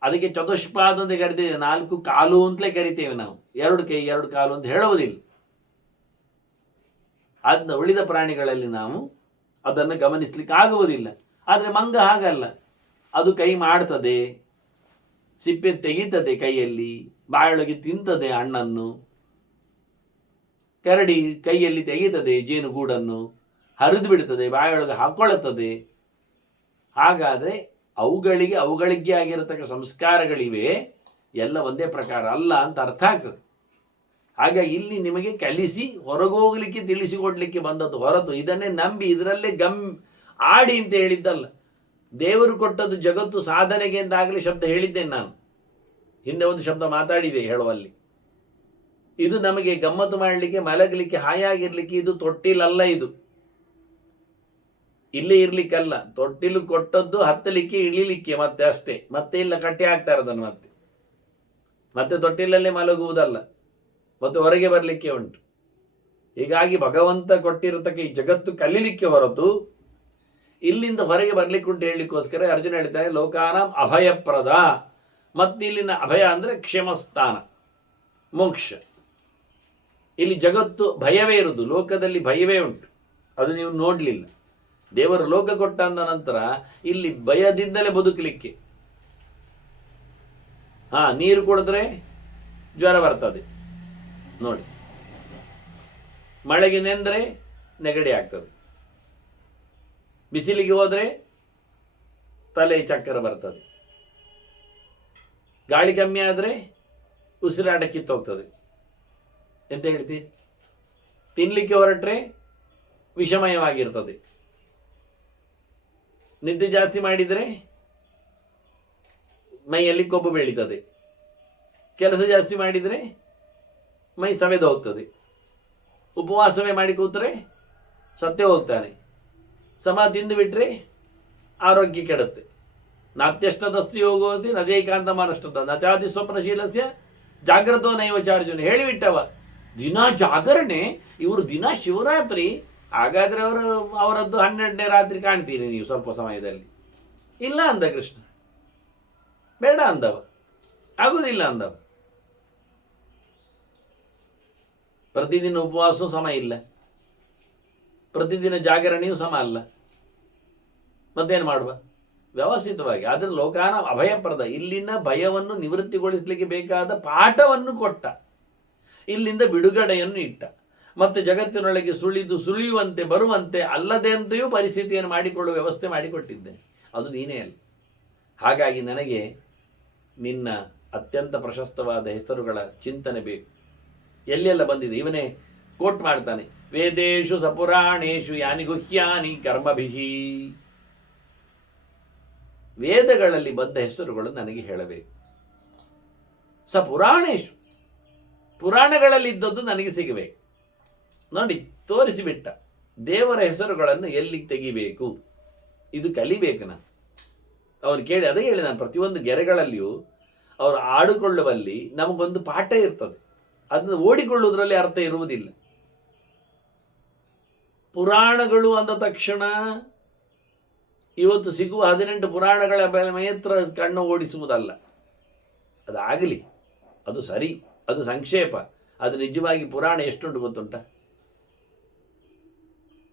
ಅದಕ್ಕೆ ಚತುಷ್ಪಾದ ಅಂತ ಕರಿತೇವೆ, 4 ಕಾಲು ಅಂತಲೇ ಕರಿತೇವೆ ನಾವು. 2 ಕೈ 2 ಕಾಲು ಅಂತ ಹೇಳುವುದಿಲ್ಲ. ಅದನ್ನ ಉಳಿದ ಪ್ರಾಣಿಗಳಲ್ಲಿ ನಾವು ಅದನ್ನು ಗಮನಿಸ್ಲಿಕ್ಕೆ ಆಗುವುದಿಲ್ಲ. ಆದರೆ ಮಂಗ ಹಾಗಲ್ಲ. ಅದು ಕೈ ಮಾಡ್ತದೆ, ಸಿಪ್ಪೆ ತೆಗೀತದೆ ಕೈಯಲ್ಲಿ, ಬಾಯೊಳಗೆ ತಿಂತದೆ ಹಣ್ಣನ್ನು. ಕರಡಿ ಕೈಯಲ್ಲಿ ತೆಗೀತದೆ ಜೇನುಗೂಡನ್ನು, ಹರಿದು ಬಿಡ್ತದೆ, ಬಾಯೊಳಗೆ ಹಾಕೊಳ್ಳುತ್ತದೆ. ಹಾಗಾದರೆ ಅವುಗಳಿಗೆ ಆಗಿರತಕ್ಕ ಸಂಸ್ಕಾರಗಳಿವೆ, ಎಲ್ಲ ಒಂದೇ ಪ್ರಕಾರ ಅಲ್ಲ ಅಂತ ಅರ್ಥ ಆಗ್ತದೆ. ಹಾಗಾಗಿ ಇಲ್ಲಿ ನಿಮಗೆ ಕಲಿಸಿ ಹೊರಗೋಗ್ಲಿಕ್ಕೆ ತಿಳಿಸಿಕೊಡ್ಲಿಕ್ಕೆ ಬಂದದ್ದು ಹೊರತು ಇದನ್ನೇ ನಂಬಿ ಇದರಲ್ಲೇ ಆಡಿ ಅಂತ ಹೇಳಿದ್ದಲ್ಲ. ದೇವರು ಕೊಟ್ಟದ್ದು ಜಗತ್ತು ಸಾಧನೆಗೆ ಎಂದಾಗಲಿ ಶಬ್ದ ಹೇಳಿದ್ದೇನೆ ನಾನು. ಹಿಂದೆ ಒಂದು ಶಬ್ದ ಮಾತಾಡಿದೆ ಹೇಳುವಲ್ಲಿ. ಇದು ನಮಗೆ ಗಮ್ಮತ್ತು ಮಾಡಲಿಕ್ಕೆ, ಮಲಗಲಿಕ್ಕೆ, ಹಾಯಾಗಿರ್ಲಿಕ್ಕೆ ಇದು ತೊಟ್ಟಿಲಲ್ಲ. ಇದು ಇಲ್ಲೇ ಇರ್ಲಿಕ್ಕಲ್ಲ. ತೊಟ್ಟಿಲು ಕೊಟ್ಟದ್ದು ಹತ್ತಲಿಕ್ಕೆ, ಇಳಿಲಿಕ್ಕೆ, ಮತ್ತೆ ಅಷ್ಟೇ. ಮತ್ತೆ ಇಲ್ಲ ಕಟ್ಟಿ ಹಾಕ್ತಾರೆ ಅದನ್ನು. ಮತ್ತೆ ತೊಟ್ಟಿಲಲ್ಲೇ ಮಲಗುವುದಲ್ಲ, ಮತ್ತೆ ಹೊರಗೆ ಬರಲಿಕ್ಕೆ ಉಂಟು. ಹೀಗಾಗಿ ಭಗವಂತ ಕೊಟ್ಟಿರತಕ್ಕ ಈ ಜಗತ್ತು ಕಲೀಲಿಕ್ಕೆ ಹೊರತು ಇಲ್ಲಿಂದ ಹೊರಗೆ ಬರ್ಲಿಕ್ಕೆ ಉಂಟು ಹೇಳಲಿಕ್ಕೋಸ್ಕರ ಅರ್ಜುನ ಹೇಳ್ತಾರೆ ಲೋಕಾನಾಂ ಅಭಯಪ್ರದ. ಮತ್ತು ಇಲ್ಲಿನ ಅಭಯ ಅಂದರೆ ಕ್ಷೇಮಸ್ಥಾನ, ಮೋಕ್ಷ. ಇಲ್ಲಿ ಜಗತ್ತು ಭಯವೇ ಇರುವುದು, ಲೋಕದಲ್ಲಿ ಭಯವೇ ಉಂಟು, ಅದು ನೀವು ನೋಡಲಿಲ್ಲ. ದೇವರು ಲೋಕ ಕೊಟ್ಟ ಅಂದ ನಂತರ ಇಲ್ಲಿ ಭಯದಿಂದಲೇ ಬದುಕಲಿಕ್ಕೆ. ನೀರು ಕುಡಿದ್ರೆ ಜ್ವರ ಬರ್ತದೆ ನೋಡಿ, ಮಳೆಗೆ ನೆಂದರೆ ನೆಗಡಿ ಆಗ್ತದೆ, ಬಿಸಿಲಿಗೆ ಹೋದರೆ ತಲೆ ಚಕ್ಕರ ಬರ್ತದೆ, ಗಾಳಿ ಕಮ್ಮಿ ಆದರೆ ಉಸಿರಾಟ ಕಿತ್ತೋಗ್ತದೆ. ಎಂತ ಹೇಳ್ತಿ? ತಿನ್ನಲಿಕ್ಕೆ ಹೊರಟ್ರೆ ವಿಷಮಯವಾಗಿರ್ತದೆ, ನಿದ್ದೆ ಜಾಸ್ತಿ ಮಾಡಿದರೆ ಮೈಯಲ್ಲಿ ಕೊಬ್ಬು ಬೆಳೀತದೆ, ಕೆಲಸ ಜಾಸ್ತಿ ಮಾಡಿದರೆ ಮೈ ಸವೆದು ಹೋಗ್ತದೆ, ಉಪವಾಸವೇ ಮಾಡಿ ಕೂತರೆ ಸತ್ತೇ ಹೋಗ್ತಾನೆ, ಸಮ ತಿಂದು ಬಿಟ್ಟರೆ ಆರೋಗ್ಯ ಕೆಡುತ್ತೆ. ನಾತ್ಯಷ್ಟದಸ್ತು ಯೋಗೋಸ್ತಿ ನದೇಕಾಂತ ಮಾನಷ್ಟದ ನಚಾದಿ ಸ್ವಪ್ನಶೀಲಸ್ಯ ಜಾಗ್ರತೋ ನೈವಚಾರ್ಜುನ ಹೇಳಿಬಿಟ್ಟವ. ದಿನ ಜಾಗರಣೆ, ಇವರು ದಿನ ಶಿವರಾತ್ರಿ. ಹಾಗಾದರೆ ಅವರದ್ದು 12ನೇ ರಾತ್ರಿ ಕಾಣ್ತೀರಿ ನೀವು ಸ್ವಲ್ಪ ಸಮಯದಲ್ಲಿ. ಇಲ್ಲ ಅಂದ ಕೃಷ್ಣ, ಬೇಡ ಅಂದವ, ಆಗುವುದಿಲ್ಲ ಅಂದವ. ಪ್ರತಿದಿನ ಉಪವಾಸವೂ ಸಮ ಇಲ್ಲ, ಪ್ರತಿದಿನ ಜಾಗರಣೆಯೂ ಸಮ ಅಲ್ಲ, ಮತ್ತೇನು ಮಾಡುವ? ವ್ಯವಸ್ಥಿತವಾಗಿ. ಆದರೆ ಲೋಕಾನ ಅಭಯಪ್ರದ, ಇಲ್ಲಿನ ಭಯವನ್ನು ನಿವೃತ್ತಿಗೊಳಿಸಲಿಕ್ಕೆ ಬೇಕಾದ ಪಾಠವನ್ನು ಕೊಟ್ಟ, ಇಲ್ಲಿಂದ ಬಿಡುಗಡೆಯನ್ನು ಇಟ್ಟ, ಮತ್ತೆ ಜಗತ್ತಿನೊಳಗೆ ಸುಳಿಯುವಂತೆ ಬರುವಂತೆ ಅಲ್ಲದೆ ಅಂತೆಯೂ ಪರಿಸ್ಥಿತಿಯನ್ನು ಮಾಡಿಕೊಳ್ಳುವ ವ್ಯವಸ್ಥೆ ಮಾಡಿಕೊಟ್ಟಿದ್ದೆ. ಅದು ನೀನೇ ಅಲ್ಲ. ಹಾಗಾಗಿ ನನಗೆ ನಿನ್ನ ಅತ್ಯಂತ ಪ್ರಶಸ್ತವಾದ ಹೆಸರುಗಳ ಚಿಂತನೆ ಬೇಕು. ಎಲ್ಲೆಲ್ಲ ಬಂದಿದೆ ಇವನೇ ಕೋಟ್ ಮಾಡ್ತಾನೆ, ವೇದೇಶು ಸಪುರಾಣೇಶು ಯಾನಿ ಗುಹ್ಯಾನಿ ಕರ್ಮಭಿಹಿ. ವೇದಗಳಲ್ಲಿ ಬಂದ ಹೆಸರುಗಳು ನನಗೆ ಹೇಳಬೇಕು. ಸಪುರಾಣೇಶು, ಪುರಾಣಗಳಲ್ಲಿದ್ದದ್ದು ನನಗೆ ಸಿಗಬೇಕು. ನೋಡಿ, ತೋರಿಸಿಬಿಟ್ಟ ದೇವರ ಹೆಸರುಗಳನ್ನು ಎಲ್ಲಿ ತೆಗಿಬೇಕು, ಇದು ಕಲಿಬೇಕು ನಾನು. ಅವನು ಕೇಳಿ ಅದೇ ಹೇಳಿ, ನಾನು ಪ್ರತಿಯೊಂದು ಗೆರೆಗಳಲ್ಲಿಯೂ ಅವರು ಆಡಿಕೊಳ್ಳುವಲ್ಲಿ ನಮಗೊಂದು ಪಾಠ ಇರ್ತದೆ, ಅದನ್ನು ಓಡಿಕೊಳ್ಳುವುದರಲ್ಲಿ ಅರ್ಥ ಇರುವುದಿಲ್ಲ. ಪುರಾಣಗಳು ಅಂದ ತಕ್ಷಣ ಇವತ್ತು ಸಿಗುವ 18 ಪುರಾಣಗಳ ಮಾತ್ರ ಕಣ್ಣು ಓಡಿಸುವುದಲ್ಲ. ಅದಾಗಲಿ, ಅದು ಸರಿ, ಅದು ಸಂಕ್ಷೇಪ. ಅದು ನಿಜವಾಗಿ ಪುರಾಣ ಎಷ್ಟುಂಟು ಗೊತ್ತುಂಟ?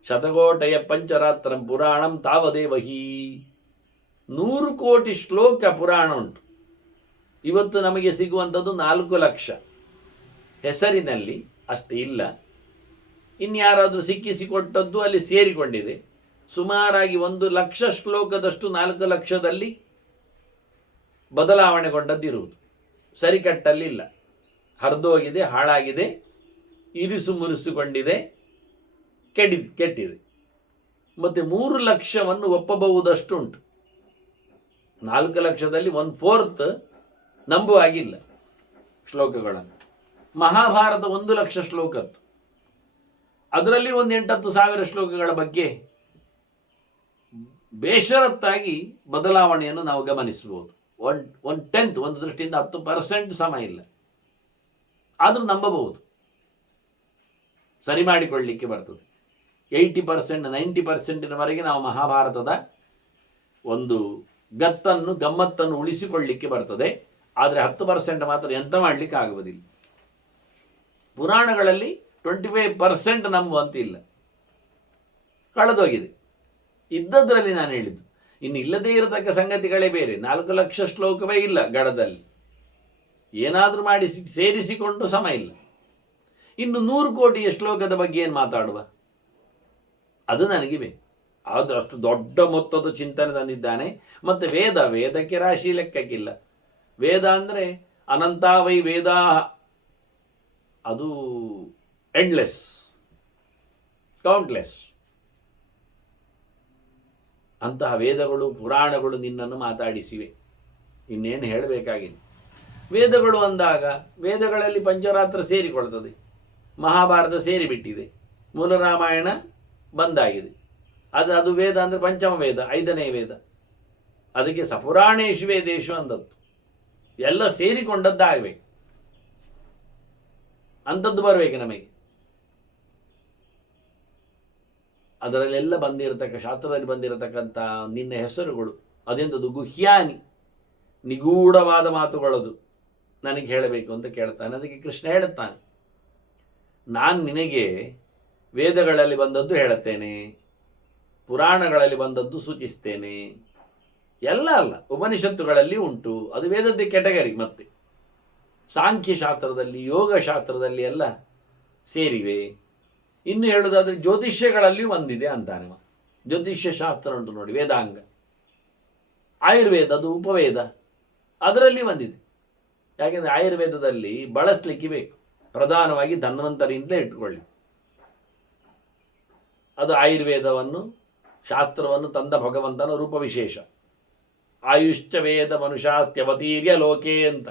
ಶತಕೋಟಯ ಪಂಚರಾತ್ರಂ ಪುರಾಣಂ ತಾವದೇವಹಿ. 100 ಕೋಟಿ ಶ್ಲೋಕ ಪುರಾಣ ಉಂಟು. ಇವತ್ತು ನಮಗೆ ಸಿಗುವಂಥದ್ದು 4 ಲಕ್ಷ. ಹೆಸರಿನಲ್ಲಿ ಅಷ್ಟೇ ಇಲ್ಲ, ಇನ್ಯಾರಾದರೂ ಸಿಕ್ಕಿಸಿಕೊಟ್ಟದ್ದು ಅಲ್ಲಿ ಸೇರಿಕೊಂಡಿದೆ. ಸುಮಾರಾಗಿ 1 ಲಕ್ಷ ಶ್ಲೋಕದಷ್ಟು 4 ಲಕ್ಷದಲ್ಲಿ ಬದಲಾವಣೆಗೊಂಡದ್ದಿರುವುದು. ಸರಿಕಟ್ಟಲ್ಲಿಲ್ಲ, ಹರಿದೋಗಿದೆ, ಹಾಳಾಗಿದೆ, ಇರಿಸು ಮುರಿಸಿಕೊಂಡಿದೆ, ಕೆಟ್ಟಿದೆ. ಮತ್ತು 3 ಲಕ್ಷವನ್ನು ಒಪ್ಪಬಹುದಷ್ಟುಂಟು. 4 ಲಕ್ಷದಲ್ಲಿ 1/4 ನಂಬುವಾಗಿಲ್ಲ ಶ್ಲೋಕಗಳನ್ನು. ಮಹಾಭಾರತ 1 ಲಕ್ಷ ಶ್ಲೋಕದ್ದು, ಅದರಲ್ಲಿ 8,000 ಶ್ಲೋಕಗಳ ಬಗ್ಗೆ ಬೇಷರತ್ತಾಗಿ ಬದಲಾವಣೆಯನ್ನು ನಾವು ಗಮನಿಸಬಹುದು. 1/10, ಒಂದು ದೃಷ್ಟಿಯಿಂದ 10% ಸಮ ಇಲ್ಲ, ಆದರೂ ನಂಬಬಹುದು, ಸರಿ ಮಾಡಿಕೊಳ್ಳಲಿಕ್ಕೆ ಬರ್ತದೆ. 80%, 90%ವರೆಗೆ ನಾವು ಮಹಾಭಾರತದ ಒಂದು ಗಮ್ಮತ್ತನ್ನು ಉಳಿಸಿಕೊಳ್ಳಲಿಕ್ಕೆ ಬರ್ತದೆ. ಆದರೆ 10% ಮಾತ್ರ ಎಂತ ಮಾಡಲಿಕ್ಕೆ ಆಗುವುದಿಲ್ಲ. ಪುರಾಣಗಳಲ್ಲಿ 25% ನಂಬುವಂತಿಲ್ಲ, ಕಳೆದೋಗಿದೆ. ಇದ್ದದ್ರಲ್ಲಿ ನಾನು ಹೇಳಿದ್ದು. ಇನ್ನು ಇಲ್ಲದೇ ಇರತಕ್ಕ ಸಂಗತಿಗಳೇ ಬೇರೆ. 4 ಲಕ್ಷ ಶ್ಲೋಕವೇ ಇಲ್ಲ ಗಡದಲ್ಲಿ, ಏನಾದರೂ ಮಾಡಿ ಸೇರಿಸಿಕೊಂಡು ಸಮ ಇಲ್ಲ. ಇನ್ನು 100 ಕೋಟಿಯ ಶ್ಲೋಕದ ಬಗ್ಗೆ ಏನು ಮಾತಾಡುವ? ಅದು ನನಗೆ ಬೇಕು. ಆದರೂ ಅಷ್ಟು ದೊಡ್ಡ ಮೊತ್ತದ ಚಿಂತನೆ ತಂದಿದ್ದಾನೆ. ಮತ್ತು ವೇದಕ್ಕೆ ರಾಶಿ ಲೆಕ್ಕಕ್ಕಿಲ್ಲ. ವೇದ ಅಂದರೆ ಅನಂತಾವೈ ವೇದ, ಅದು ಎಂಡ್ಲೆಸ್, ಕೌಂಟ್ಲೆಸ್. ಅಂತಹ ವೇದಗಳು, ಪುರಾಣಗಳು ನಿನ್ನನ್ನು ಮಾತಾಡಿಸಿವೆ. ಇನ್ನೇನು ಹೇಳಬೇಕಾಗಿದೆ? ವೇದಗಳು ಅಂದಾಗ ವೇದಗಳಲ್ಲಿ ಪಂಚರಾತ್ರ ಸೇರಿಕೊಳ್ತದೆ, ಮಹಾಭಾರತ ಸೇರಿಬಿಟ್ಟಿದೆ, ಮೂಲ ರಾಮಾಯಣ ಬಂದಾಗಿದೆ. ಅದು ವೇದ ಅಂದರೆ ಪಂಚಮ ವೇದ, 5ನೇ ವೇದ. ಅದಕ್ಕೆ ಸಪುರಾಣೇಶು ವೇದೇಶು ಅಂದದ್ದು. ಎಲ್ಲ ಸೇರಿಕೊಂಡದ್ದಾಗಬೇಕು, ಅಂಥದ್ದು ಬರಬೇಕು ನಮಗೆ. ಅದರಲ್ಲೆಲ್ಲ ಶಾಸ್ತ್ರದಲ್ಲಿ ಬಂದಿರತಕ್ಕಂಥ ನಿನ್ನ ಹೆಸರುಗಳು ಅದೆಂಥದ್ದು ಗುಹ್ಯಾನಿ, ನಿಗೂಢವಾದ ಮಾತುಗಳದು ನನಗೆ ಹೇಳಬೇಕು ಅಂತ ಕೇಳ್ತಾನೆ. ಅದಕ್ಕೆ ಕೃಷ್ಣ ಹೇಳುತ್ತಾನೆ, ನಾನು ನಿನಗೆ ವೇದಗಳಲ್ಲಿ ಬಂದದ್ದು ಹೇಳುತ್ತೇನೆ, ಪುರಾಣಗಳಲ್ಲಿ ಬಂದದ್ದು ಸೂಚಿಸ್ತೇನೆ. ಎಲ್ಲ ಅಲ್ಲ, ಉಪನಿಷತ್ತುಗಳಲ್ಲಿ ಉಂಟು, ಅದು ವೇದದ್ದೇ ಕೆಟಗರಿ. ಮತ್ತೆ ಸಾಂಖ್ಯಶಾಸ್ತ್ರದಲ್ಲಿ, ಯೋಗಶಾಸ್ತ್ರದಲ್ಲಿ ಎಲ್ಲ ಸೇರಿವೆ. ಇನ್ನು ಹೇಳುವುದಾದ್ರೆ ಜ್ಯೋತಿಷ್ಯಗಳಲ್ಲಿ ಒಂದಿದೆ ಅಂತಾನೆ. ಜ್ಯೋತಿಷ್ಯ ಶಾಸ್ತ್ರ ಉಂಟು ನೋಡಿ, ವೇದಾಂಗ. ಆಯುರ್ವೇದ ಅದು ಉಪವೇದ, ಅದರಲ್ಲಿ ಒಂದಿದೆ. ಯಾಕೆಂದರೆ ಆಯುರ್ವೇದದಲ್ಲಿ ಬಳಸಲಿಕ್ಕೆ ಬೇಕು, ಪ್ರಧಾನವಾಗಿ ಧನ್ವಂತರಿಯಿಂದಲೇ ಇಟ್ಟುಕೊಳ್ಳಿ. ಅದು ಆಯುರ್ವೇದವನ್ನು ಶಾಸ್ತ್ರವನ್ನು ತಂದ ಭಗವಂತನ ರೂಪವಿಶೇಷ. ಆಯುಶ್ಚ ವೇದ ಮನುಷ್ಯಾಸ್ತ್ಯವತೀರ್ಯ ಲೋಕೆ ಅಂತ.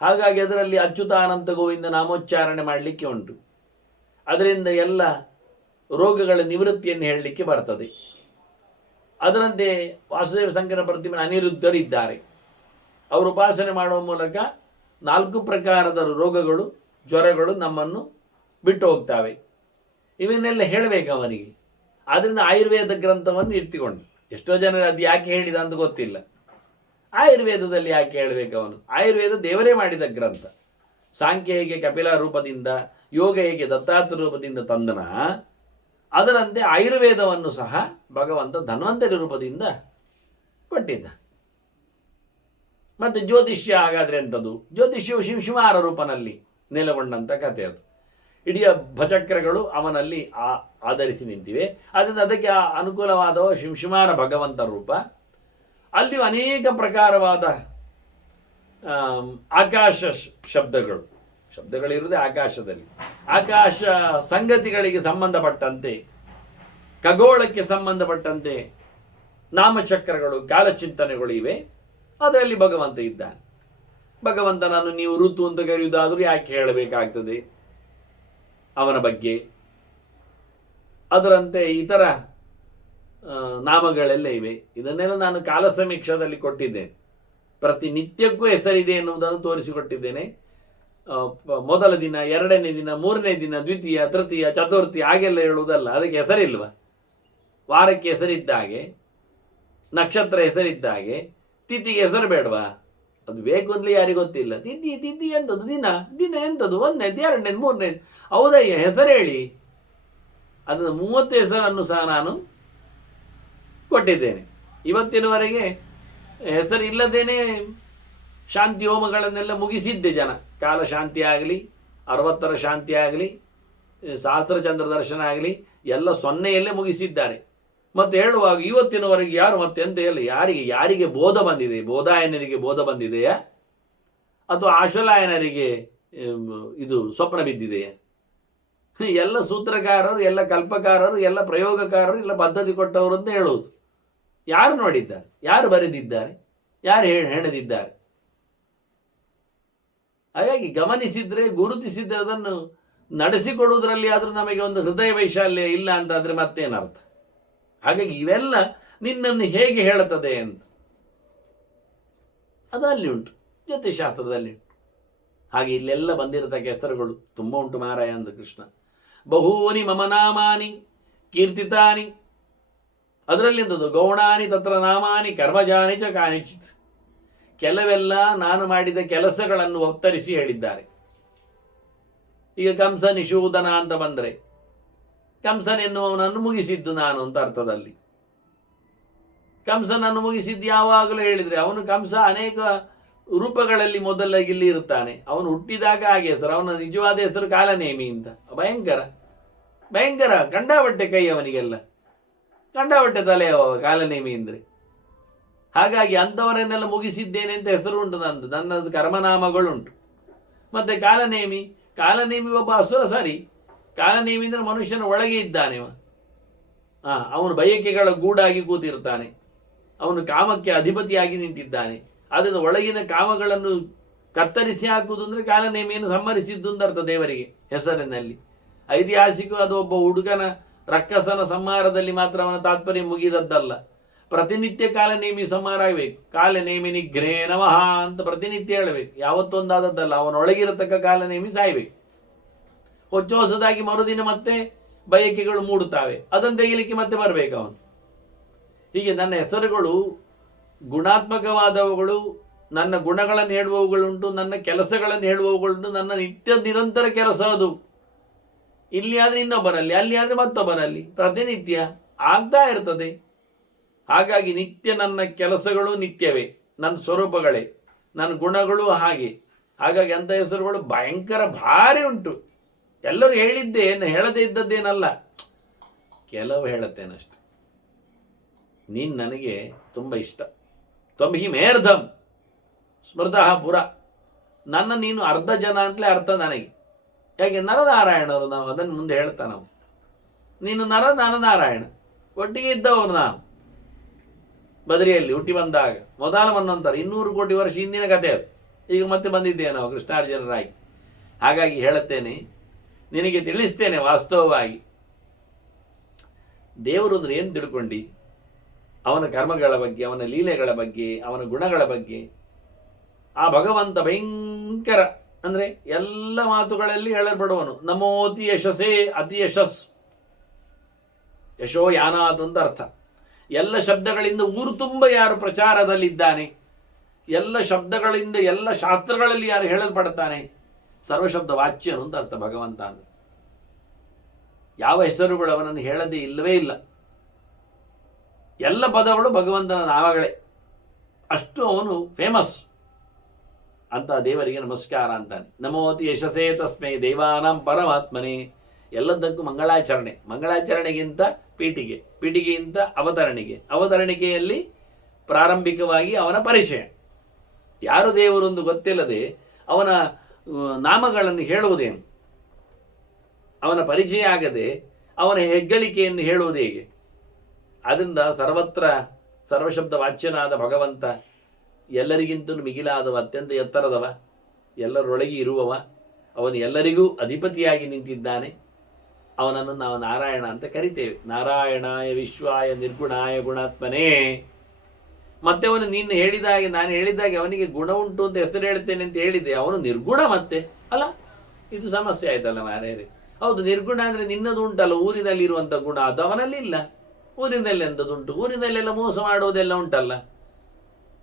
ಹಾಗಾಗಿ ಅದರಲ್ಲಿ ಅಚ್ಯುತಾನಂತ ಗೋವಿಂದ ನಾಮೋಚ್ಚಾರಣೆ ಮಾಡಲಿಕ್ಕೆ ಉಂಟು. ಅದರಿಂದ ಎಲ್ಲ ರೋಗಗಳ ನಿವೃತ್ತಿಯನ್ನು ಹೇಳಲಿಕ್ಕೆ ಬರ್ತದೆ. ಅದರಂತೆ ವಾಸುದೇವ ಶಂಕರ ಪ್ರತಿಮೆ ಅನಿರುದ್ಧರಿದ್ದಾರೆ. ಅವರು ಉಪಾಸನೆ ಮಾಡುವ ಮೂಲಕ 4 ಪ್ರಕಾರದ ರೋಗಗಳು, ಜ್ವರಗಳು ನಮ್ಮನ್ನು ಬಿಟ್ಟು ಹೋಗ್ತವೆ. ಇವನ್ನೆಲ್ಲ ಹೇಳಬೇಕು ಅವನಿಗೆ. ಆದ್ದರಿಂದ ಆಯುರ್ವೇದ ಗ್ರಂಥವನ್ನು ಇರ್ತಿಕೊಂಡು, ಎಷ್ಟೋ ಜನರು ಅದು ಯಾಕೆ ಹೇಳಿದ ಅಂತ ಗೊತ್ತಿಲ್ಲ. ಆಯುರ್ವೇದದಲ್ಲಿ ಯಾಕೆ ಹೇಳಬೇಕು ಅವನು? ಆಯುರ್ವೇದ ದೇವರೇ ಮಾಡಿದ ಗ್ರಂಥ. ಸಾಂಖ್ಯ ಹೇಗೆ ಕಪಿಲ ರೂಪದಿಂದ, ಯೋಗ ಹೇಗೆ ದತ್ತಾತ್ರ ರೂಪದಿಂದ ತಂದನ, ಅದರಂತೆ ಆಯುರ್ವೇದವನ್ನು ಸಹ ಭಗವಂತ ಧನ್ವಂತರಿ ರೂಪದಿಂದ ಕೊಟ್ಟಿದ್ದ. ಮತ್ತು ಜ್ಯೋತಿಷ್ಯ ಹಾಗಾದರೆ ಎಂಥದ್ದು? ಜ್ಯೋತಿಷ್ಯವು ಶಿಂಶುಮಾರ ರೂಪನಲ್ಲಿ ನೆಲೆಗೊಂಡಂಥ ಕಥೆ ಅದು. ಇಡೀ ಭಚಕ್ರಗಳು ಅವನಲ್ಲಿ ಆಧರಿಸಿ ನಿಂತಿವೆ. ಅದರಿಂದ ಅದಕ್ಕೆ ಅನುಕೂಲವಾದವ ಶಿಂಶುಮಾರ ಭಗವಂತ ರೂಪ. ಅಲ್ಲಿಯೂ ಅನೇಕ ಪ್ರಕಾರವಾದ ಆಕಾಶ ಶಬ್ದಗಳಿರುವುದೇ ಆಕಾಶದಲ್ಲಿ. ಆಕಾಶ ಸಂಗತಿಗಳಿಗೆ ಸಂಬಂಧಪಟ್ಟಂತೆ, ಖಗೋಳಕ್ಕೆ ಸಂಬಂಧಪಟ್ಟಂತೆ ನಾಮಚಕ್ರಗಳು, ಕಾಲಚಿಂತನೆಗಳು ಇವೆ. ಅದರಲ್ಲಿ ಭಗವಂತ ಇದ್ದಾನೆ. ಭಗವಂತನನ್ನು ನೀವು ಋತು ಅಂತ ಕರೆಯುವುದಾದರೂ ಯಾಕೆ ಹೇಳಬೇಕಾಗ್ತದೆ ಅವನ ಬಗ್ಗೆ? ಅದರಂತೆ ಇತರ ನಾಮಗಳೆಲ್ಲ ಇವೆ. ಇದನ್ನೆಲ್ಲ ನಾನು ಕಾಲ ಸಮೀಕ್ಷದಲ್ಲಿ ಕೊಟ್ಟಿದ್ದೇನೆ. ಪ್ರತಿನಿತ್ಯಕ್ಕೂ ಹೆಸರಿದೆ ಎನ್ನುವುದನ್ನು ತೋರಿಸಿಕೊಟ್ಟಿದ್ದೇನೆ. ಮೊದಲ ದಿನ, 2ನೇ ದಿನ, 3ನೇ ದಿನ, ದ್ವಿತೀಯ, ತೃತೀಯ, ಚತುರ್ಥಿ ಹಾಗೆಲ್ಲ ಹೇಳುವುದಲ್ಲ. ಅದಕ್ಕೆ ಹೆಸರಿಲ್ವ? ವಾರಕ್ಕೆ ಹೆಸರಿದ್ದಾಗೆ, ನಕ್ಷತ್ರ ಹೆಸರಿದ್ದಾಗೆ, ತಿಥಿಗೆ ಹೆಸರು ಬೇಡವಾ? ಅದು ಬೇಕು ಅಂತಲೇ ಯಾರಿಗೂ ಗೊತ್ತಿಲ್ಲ. ತಿಥಿ ಎಂಥದ್ದು, ದಿನ ಎಂಥದ್ದು, 1ನೇದು, 2ನೇದು, 3ನೇದು, ಹೌದಯ್ಯ ಹೆಸರು ಹೇಳಿ. ಅದನ್ನು 30 ಹೆಸರನ್ನು ಸಹ ನಾನು ಕೊಟ್ಟಿದ್ದೇನೆ. ಇವತ್ತಿನವರೆಗೆ ಹೆಸರಿಲ್ಲದೇನೆ ಶಾಂತಿ ಹೋಮಗಳನ್ನೆಲ್ಲ ಮುಗಿಸಿದ್ದೆ. ಜನ ಕಾಲ ಶಾಂತಿ ಆಗಲಿ, 60ರ ಶಾಂತಿ ಆಗಲಿ, ಸಹಸ್ರಚಂದ್ರ ದರ್ಶನ ಆಗಲಿ ಎಲ್ಲ 0ಯಲ್ಲೇ ಮುಗಿಸಿದ್ದಾರೆ. ಮತ್ತು ಹೇಳುವಾಗ ಇವತ್ತಿನವರೆಗೆ ಯಾರು ಮತ್ತೆ ಎಂತ ಇಲ್ಲ. ಯಾರಿಗೆ ಬೋಧ ಬಂದಿದೆ? ಬೋಧಾಯನರಿಗೆ ಬೋಧ ಬಂದಿದೆಯಾ ಅಥವಾ ಆಶಲಾಯನರಿಗೆ ಇದು ಸ್ವಪ್ನ ಬಿದ್ದಿದೆಯಾ? ಎಲ್ಲ ಸೂತ್ರಕಾರರು, ಎಲ್ಲ ಕಲ್ಪಕಾರರು, ಎಲ್ಲ ಪ್ರಯೋಗಕಾರರು, ಎಲ್ಲ ಪದ್ಧತಿ ಕೊಟ್ಟವರು ಅಂತ ಹೇಳುವುದು. ಯಾರು ನೋಡಿದ್ದಾರೆ? ಯಾರು ಬರೆದಿದ್ದಾರೆ? ಯಾರು ಹೆಣೆದಿದ್ದಾರೆ? ಹಾಗಾಗಿ ಗಮನಿಸಿದ್ರೆ, ಗುರುತಿಸಿದ್ರೆ ಅದನ್ನು ನಡೆಸಿಕೊಡುವುದರಲ್ಲಿ ಆದರೂ ನಮಗೆ ಒಂದು ಹೃದಯ ವೈಶಾಲ್ಯ ಇಲ್ಲ ಅಂತಾದರೆ ಮತ್ತೇನರ್ಥ? ಹಾಗಾಗಿ ಇವೆಲ್ಲ ನಿನ್ನನ್ನು ಹೇಗೆ ಹೇಳುತ್ತದೆ ಅಂತ ಅದು ಅಲ್ಲಿ ಉಂಟು, ಜ್ಯೋತಿಷಾಸ್ತ್ರದಲ್ಲಿ ಉಂಟು. ಹಾಗೆ ಇಲ್ಲೆಲ್ಲ ಬಂದಿರತಕ್ಕ ಹೆಸರುಗಳು ತುಂಬ ಉಂಟು ಮಾರಾಯ ಅಂದ ಕೃಷ್ಣ. ಬಹೂನಿ ಮಮ ನಾಮಾನಿ ಕೀರ್ತಿತಾನಿ, ಅದರಲ್ಲಿ ಗೌಣಾನಿ ತತ್ರ ನಾಮಾನಿ ಕರ್ಮಜಾನಿ ಚ ಕಾನಿಚಿತ್. ಕೆಲವೆಲ್ಲ ನಾನು ಮಾಡಿದ ಕೆಲಸಗಳನ್ನು ಒತ್ತರಿಸಿ ಹೇಳಿದ್ದಾರೆ. ಈಗ ಕಂಸ ನಿಷೂದನ ಅಂತ ಬಂದರೆ, ಕಂಸನೆನ್ನುವವನನ್ನು ಮುಗಿಸಿದ್ದು ನಾನು ಅಂತ ಅರ್ಥದಲ್ಲಿ. ಕಂಸನನ್ನು ಮುಗಿಸಿದ್ದು ಯಾವಾಗಲೂ ಹೇಳಿದರೆ, ಅವನು ಕಂಸ ಅನೇಕ ರೂಪಗಳಲ್ಲಿ ಮೊದಲಾಗಿಲ್ಲಿ ಇರುತ್ತಾನೆ. ಅವನು ಹುಟ್ಟಿದಾಗ ಹಾಗೆ ಹೆಸರು, ಅವನ ನಿಜವಾದ ಹೆಸರು ಕಾಲನೇಮಿ ಅಂತ. ಭಯಂಕರ ಕಂಡಾಬಟ್ಟೆ ಕೈ ಅವನಿಗೆಲ್ಲ, ಕಂಡಾಬಟ್ಟೆ ತಲೆ ಕಾಲನೇಮಿ ಅಂದರೆ. ಹಾಗಾಗಿ ಅಂಥವರನ್ನೆಲ್ಲ ಮುಗಿಸಿದ್ದೇನೆ ಅಂತ ಹೆಸರು ಉಂಟು ನನ್ನದು ಕರ್ಮನಾಮಗಳುಂಟು. ಮತ್ತು ಕಾಲನೇಮಿ ಒಬ್ಬ ಅಸುರ. ಸರಿ, ಕಾಲನೇಮಿ ಅಂದರೆ ಮನುಷ್ಯನ ಒಳಗೆ ಇದ್ದಾನೆ. ಅವನು ಬಯಕೆಗಳ ಗೂಡಾಗಿ ಕೂತಿರ್ತಾನೆ. ಅವನು ಕಾಮಕ್ಕೆ ಅಧಿಪತಿಯಾಗಿ ನಿಂತಿದ್ದಾನೆ. ಆದ್ದರಿಂದ ಒಳಗಿನ ಕಾಮಗಳನ್ನು ಕತ್ತರಿಸಿ ಹಾಕುವುದು ಅಂದರೆ ಕಾಲನೇಮಿಯನ್ನು ಸಂಹರಿಸಿದ್ದು ಅಂತ ಅರ್ಥ ದೇವರಿಗೆ ಹೆಸರಿನಲ್ಲಿ. ಐತಿಹಾಸಿಕ ಅದು ಒಬ್ಬ ಹುಡುಗನ ರಕ್ಕಸನ ಸಂಹಾರದಲ್ಲಿ ಮಾತ್ರ ಅವನ ತಾತ್ಪರ್ಯ ಮುಗಿದದ್ದಲ್ಲ. ಪ್ರತಿನಿತ್ಯ ಕಾಲನೇಮಿ ಸಂಹಾರ ಆಗಬೇಕು. ಕಾಲನೇಮಿ ನಿಗ್ರೇ ನಮಃ ಅಂತ ಪ್ರತಿನಿತ್ಯ ಹೇಳಬೇಕು. ಯಾವತ್ತೊಂದಾದದ್ದಲ್ಲ. ಅವನೊಳಗಿರತಕ್ಕ ಕಾಲನೇಮಿ ಸಾಯಬೇಕು. ಹೊಚ್ಚ ಹೊಸದಾಗಿ ಮರುದಿನ ಮತ್ತೆ ಬಯಕೆಗಳು ಮೂಡುತ್ತಾವೆ, ಅದನ್ನು ತೆಗಿಲಿಕ್ಕೆ ಮತ್ತೆ ಬರಬೇಕು ಅವನು. ಹೀಗೆ ನನ್ನ ಹೆಸರುಗಳು ಗುಣಾತ್ಮಕವಾದವುಗಳು, ನನ್ನ ಗುಣಗಳನ್ನು ಹೇಳುವವುಗಳುಂಟು, ನನ್ನ ಕೆಲಸಗಳನ್ನು ಹೇಳುವವುಗಳುಂಟು, ನನ್ನ ನಿತ್ಯ ನಿರಂತರ ಕೆಲಸ ಅದು. ಇಲ್ಲಿ ಆದರೆ ಇನ್ನೊಬ್ಬನಲ್ಲಿ, ಅಲ್ಲಿ ಆದರೆ ಮತ್ತೊಬ್ಬನಲ್ಲಿ, ಪ್ರತಿನಿತ್ಯ ಆಗ್ತಾ ಇರ್ತದೆ. ಹಾಗಾಗಿ ನಿತ್ಯ ನನ್ನ ಕೆಲಸಗಳು ನಿತ್ಯವೇ, ನನ್ನ ಸ್ವರೂಪಗಳೇ, ನನ್ನ ಗುಣಗಳು ಹಾಗೆ. ಹಾಗಾಗಿ ಅಂಥ ಹೆಸರುಗಳು ಭಯಂಕರ ಭಾರಿ ಉಂಟು. ಎಲ್ಲರೂ ಹೇಳಿದ್ದೇನು, ಹೇಳದೇ ಇದ್ದದ್ದೇನಲ್ಲ, ಕೆಲವು ಹೇಳುತ್ತೇನಷ್ಟೆ. ನೀನು ನನಗೆ ತುಂಬ ಇಷ್ಟ, ತ್ವಹಿ ಮೇರ್ಧಂ ಸ್ಮೃತಃ ಪುರ. ನನ್ನ ನೀನು ಅರ್ಧ ಜನ ಅಂತಲೇ ಅರ್ಥ ನನಗೆ. ಯಾಕೆ ನರನಾರಾಯಣರು ನಾವು, ಅದನ್ನು ಮುಂದೆ ಹೇಳ್ತಾ ನಾವು. ನೀನು ನರ, ನಾನು ನಾರಾಯಣ, ಒಟ್ಟಿಗೆ ಇದ್ದವರು ನಾವು. ಬದರಿಯಲ್ಲಿ ಹುಟ್ಟಿ ಬಂದಾಗ ಮೊದಲ ಮನ್ನಂತಾರೆ 200 ಕೋಟಿ ವರ್ಷ ಹಿಂದಿನ ಕಥೆ ಅದು. ಈಗ ಮತ್ತೆ ಬಂದಿದ್ದೇವೆ ನಾವು ಕೃಷ್ಣಾರ್ಜುನರಾಗಿ. ಹಾಗಾಗಿ ಹೇಳುತ್ತೇನೆ, ನಿನಗೆ ತಿಳಿಸ್ತೇನೆ ವಾಸ್ತವವಾಗಿ ದೇವರು ಅಂದರೆ ಏನು ತಿಳ್ಕೊಂಡು, ಅವನ ಕರ್ಮಗಳ ಬಗ್ಗೆ, ಅವನ ಲೀಲೆಗಳ ಬಗ್ಗೆ, ಅವನ ಗುಣಗಳ ಬಗ್ಗೆ. ಆ ಭಗವಂತ ಭಯಂಕರ ಅಂದರೆ ಎಲ್ಲ ಮಾತುಗಳಲ್ಲಿ ಹೇಳಲ್ಪಡುವನು. ನಮೋತಿ ಯಶಸ್ಸೇ ಅತಿ ಯಶಸ್, ಯಶೋ ಯಾನಾತ್ ಅಂತ ಅರ್ಥ. ಎಲ್ಲ ಶಬ್ದಗಳಿಂದ ಊರು ತುಂಬ ಯಾರು ಪ್ರಚಾರದಲ್ಲಿದ್ದಾನೆ, ಎಲ್ಲ ಶಬ್ದಗಳಿಂದ ಎಲ್ಲ ಶಾಸ್ತ್ರಗಳಲ್ಲಿ ಯಾರು ಹೇಳಲ್ಪಡ್ತಾನೆ, ಸರ್ವಶಬ್ದ ವಾಚ್ಯನು ಅಂತ ಅರ್ಥ ಭಗವಂತ ಅಂದರೆ. ಯಾವ ಹೆಸರುಗಳು ಅವನನ್ನು ಹೇಳದೇ ಇಲ್ಲವೇ ಇಲ್ಲ. ಎಲ್ಲ ಪದಗಳು ಭಗವಂತನ ನಾಮಗಳೇ, ಅಷ್ಟು ಅವನು ಫೇಮಸ್. ಅಂತ ದೇವರಿಗೆ ನಮಸ್ಕಾರ ಅಂತಾನೆ. ನಮೋತಿ ಯಶಸ್ಸೇ ತಸ್ಮೈ ದೇವಾನಾಂ ಪರಮಾತ್ಮನೇ. ಎಲ್ಲದಕ್ಕೂ ಮಂಗಳಾಚರಣೆ, ಮಂಗಳಾಚರಣೆಗಿಂತ ಪೀಠಿಗೆ, ಪೀಠಿಗೆಗಿಂತ ಅವತರಣಿಕೆ, ಅವತರಣಿಕೆಯಲ್ಲಿ ಪ್ರಾರಂಭಿಕವಾಗಿ ಅವನ ಪರಿಚಯ. ಯಾರು ದೇವರೊಂದು ಗೊತ್ತಿಲ್ಲದೆ ಅವನ ನಾಮಗಳನ್ನು ಹೇಳುವುದೇನು, ಅವನ ಪರಿಚಯ ಆಗದೆ ಅವನ ಹೆಗ್ಗಳಿಕೆಯನ್ನು ಹೇಳುವುದು ಹೇಗೆ? ಅದರಿಂದ ಸರ್ವತ್ರ ಸರ್ವಶಬ್ದ ವಾಚ್ಯನಾದ ಭಗವಂತ ಎಲ್ಲರಿಗಿಂತಲೂ ಮಿಗಿಲಾದವ, ಅತ್ಯಂತ ಎತ್ತರದವ, ಎಲ್ಲರೊಳಗೆ ಇರುವವ, ಅವನು ಎಲ್ಲರಿಗೂ ಅಧಿಪತಿಯಾಗಿ ನಿಂತಿದ್ದಾನೆ. ಅವನನ್ನು ನಾವು ನಾರಾಯಣ ಅಂತ ಕರಿತೇವೆ. ನಾರಾಯಣಾಯ ವಿಶ್ವಾಯ ನಿರ್ಗುಣಾಯ ಗುಣಾತ್ಮನೇ. ಮತ್ತೆ ಅವನು ನೀನು ಹೇಳಿದಾಗೆ, ನಾನು ಹೇಳಿದಾಗೆ ಅವನಿಗೆ ಗುಣ ಉಂಟು ಅಂತ ಹೆಸರು ಹೇಳ್ತೇನೆ ಅಂತ ಹೇಳಿದೆ, ಅವನು ನಿರ್ಗುಣ ಮತ್ತೆ ಅಲ್ಲ. ಇದು ಸಮಸ್ಯೆ ಆಯ್ತಲ್ಲ ಮಾರೇರೆ. ಹೌದು, ನಿರ್ಗುಣ ಅಂದರೆ ನಿನ್ನದು ಉಂಟಲ್ಲ ಊರಿನಲ್ಲಿ ಇರುವಂಥ ಗುಣ, ಅದು ಅವನಲ್ಲಿ ಇಲ್ಲ. ಊರಿನಲ್ಲಿ ಎಂಥದ್ದುಂಟು? ಊರಿನಲ್ಲೆಲ್ಲ ಮೋಸ ಮಾಡುವುದೆಲ್ಲ ಉಂಟಲ್ಲ,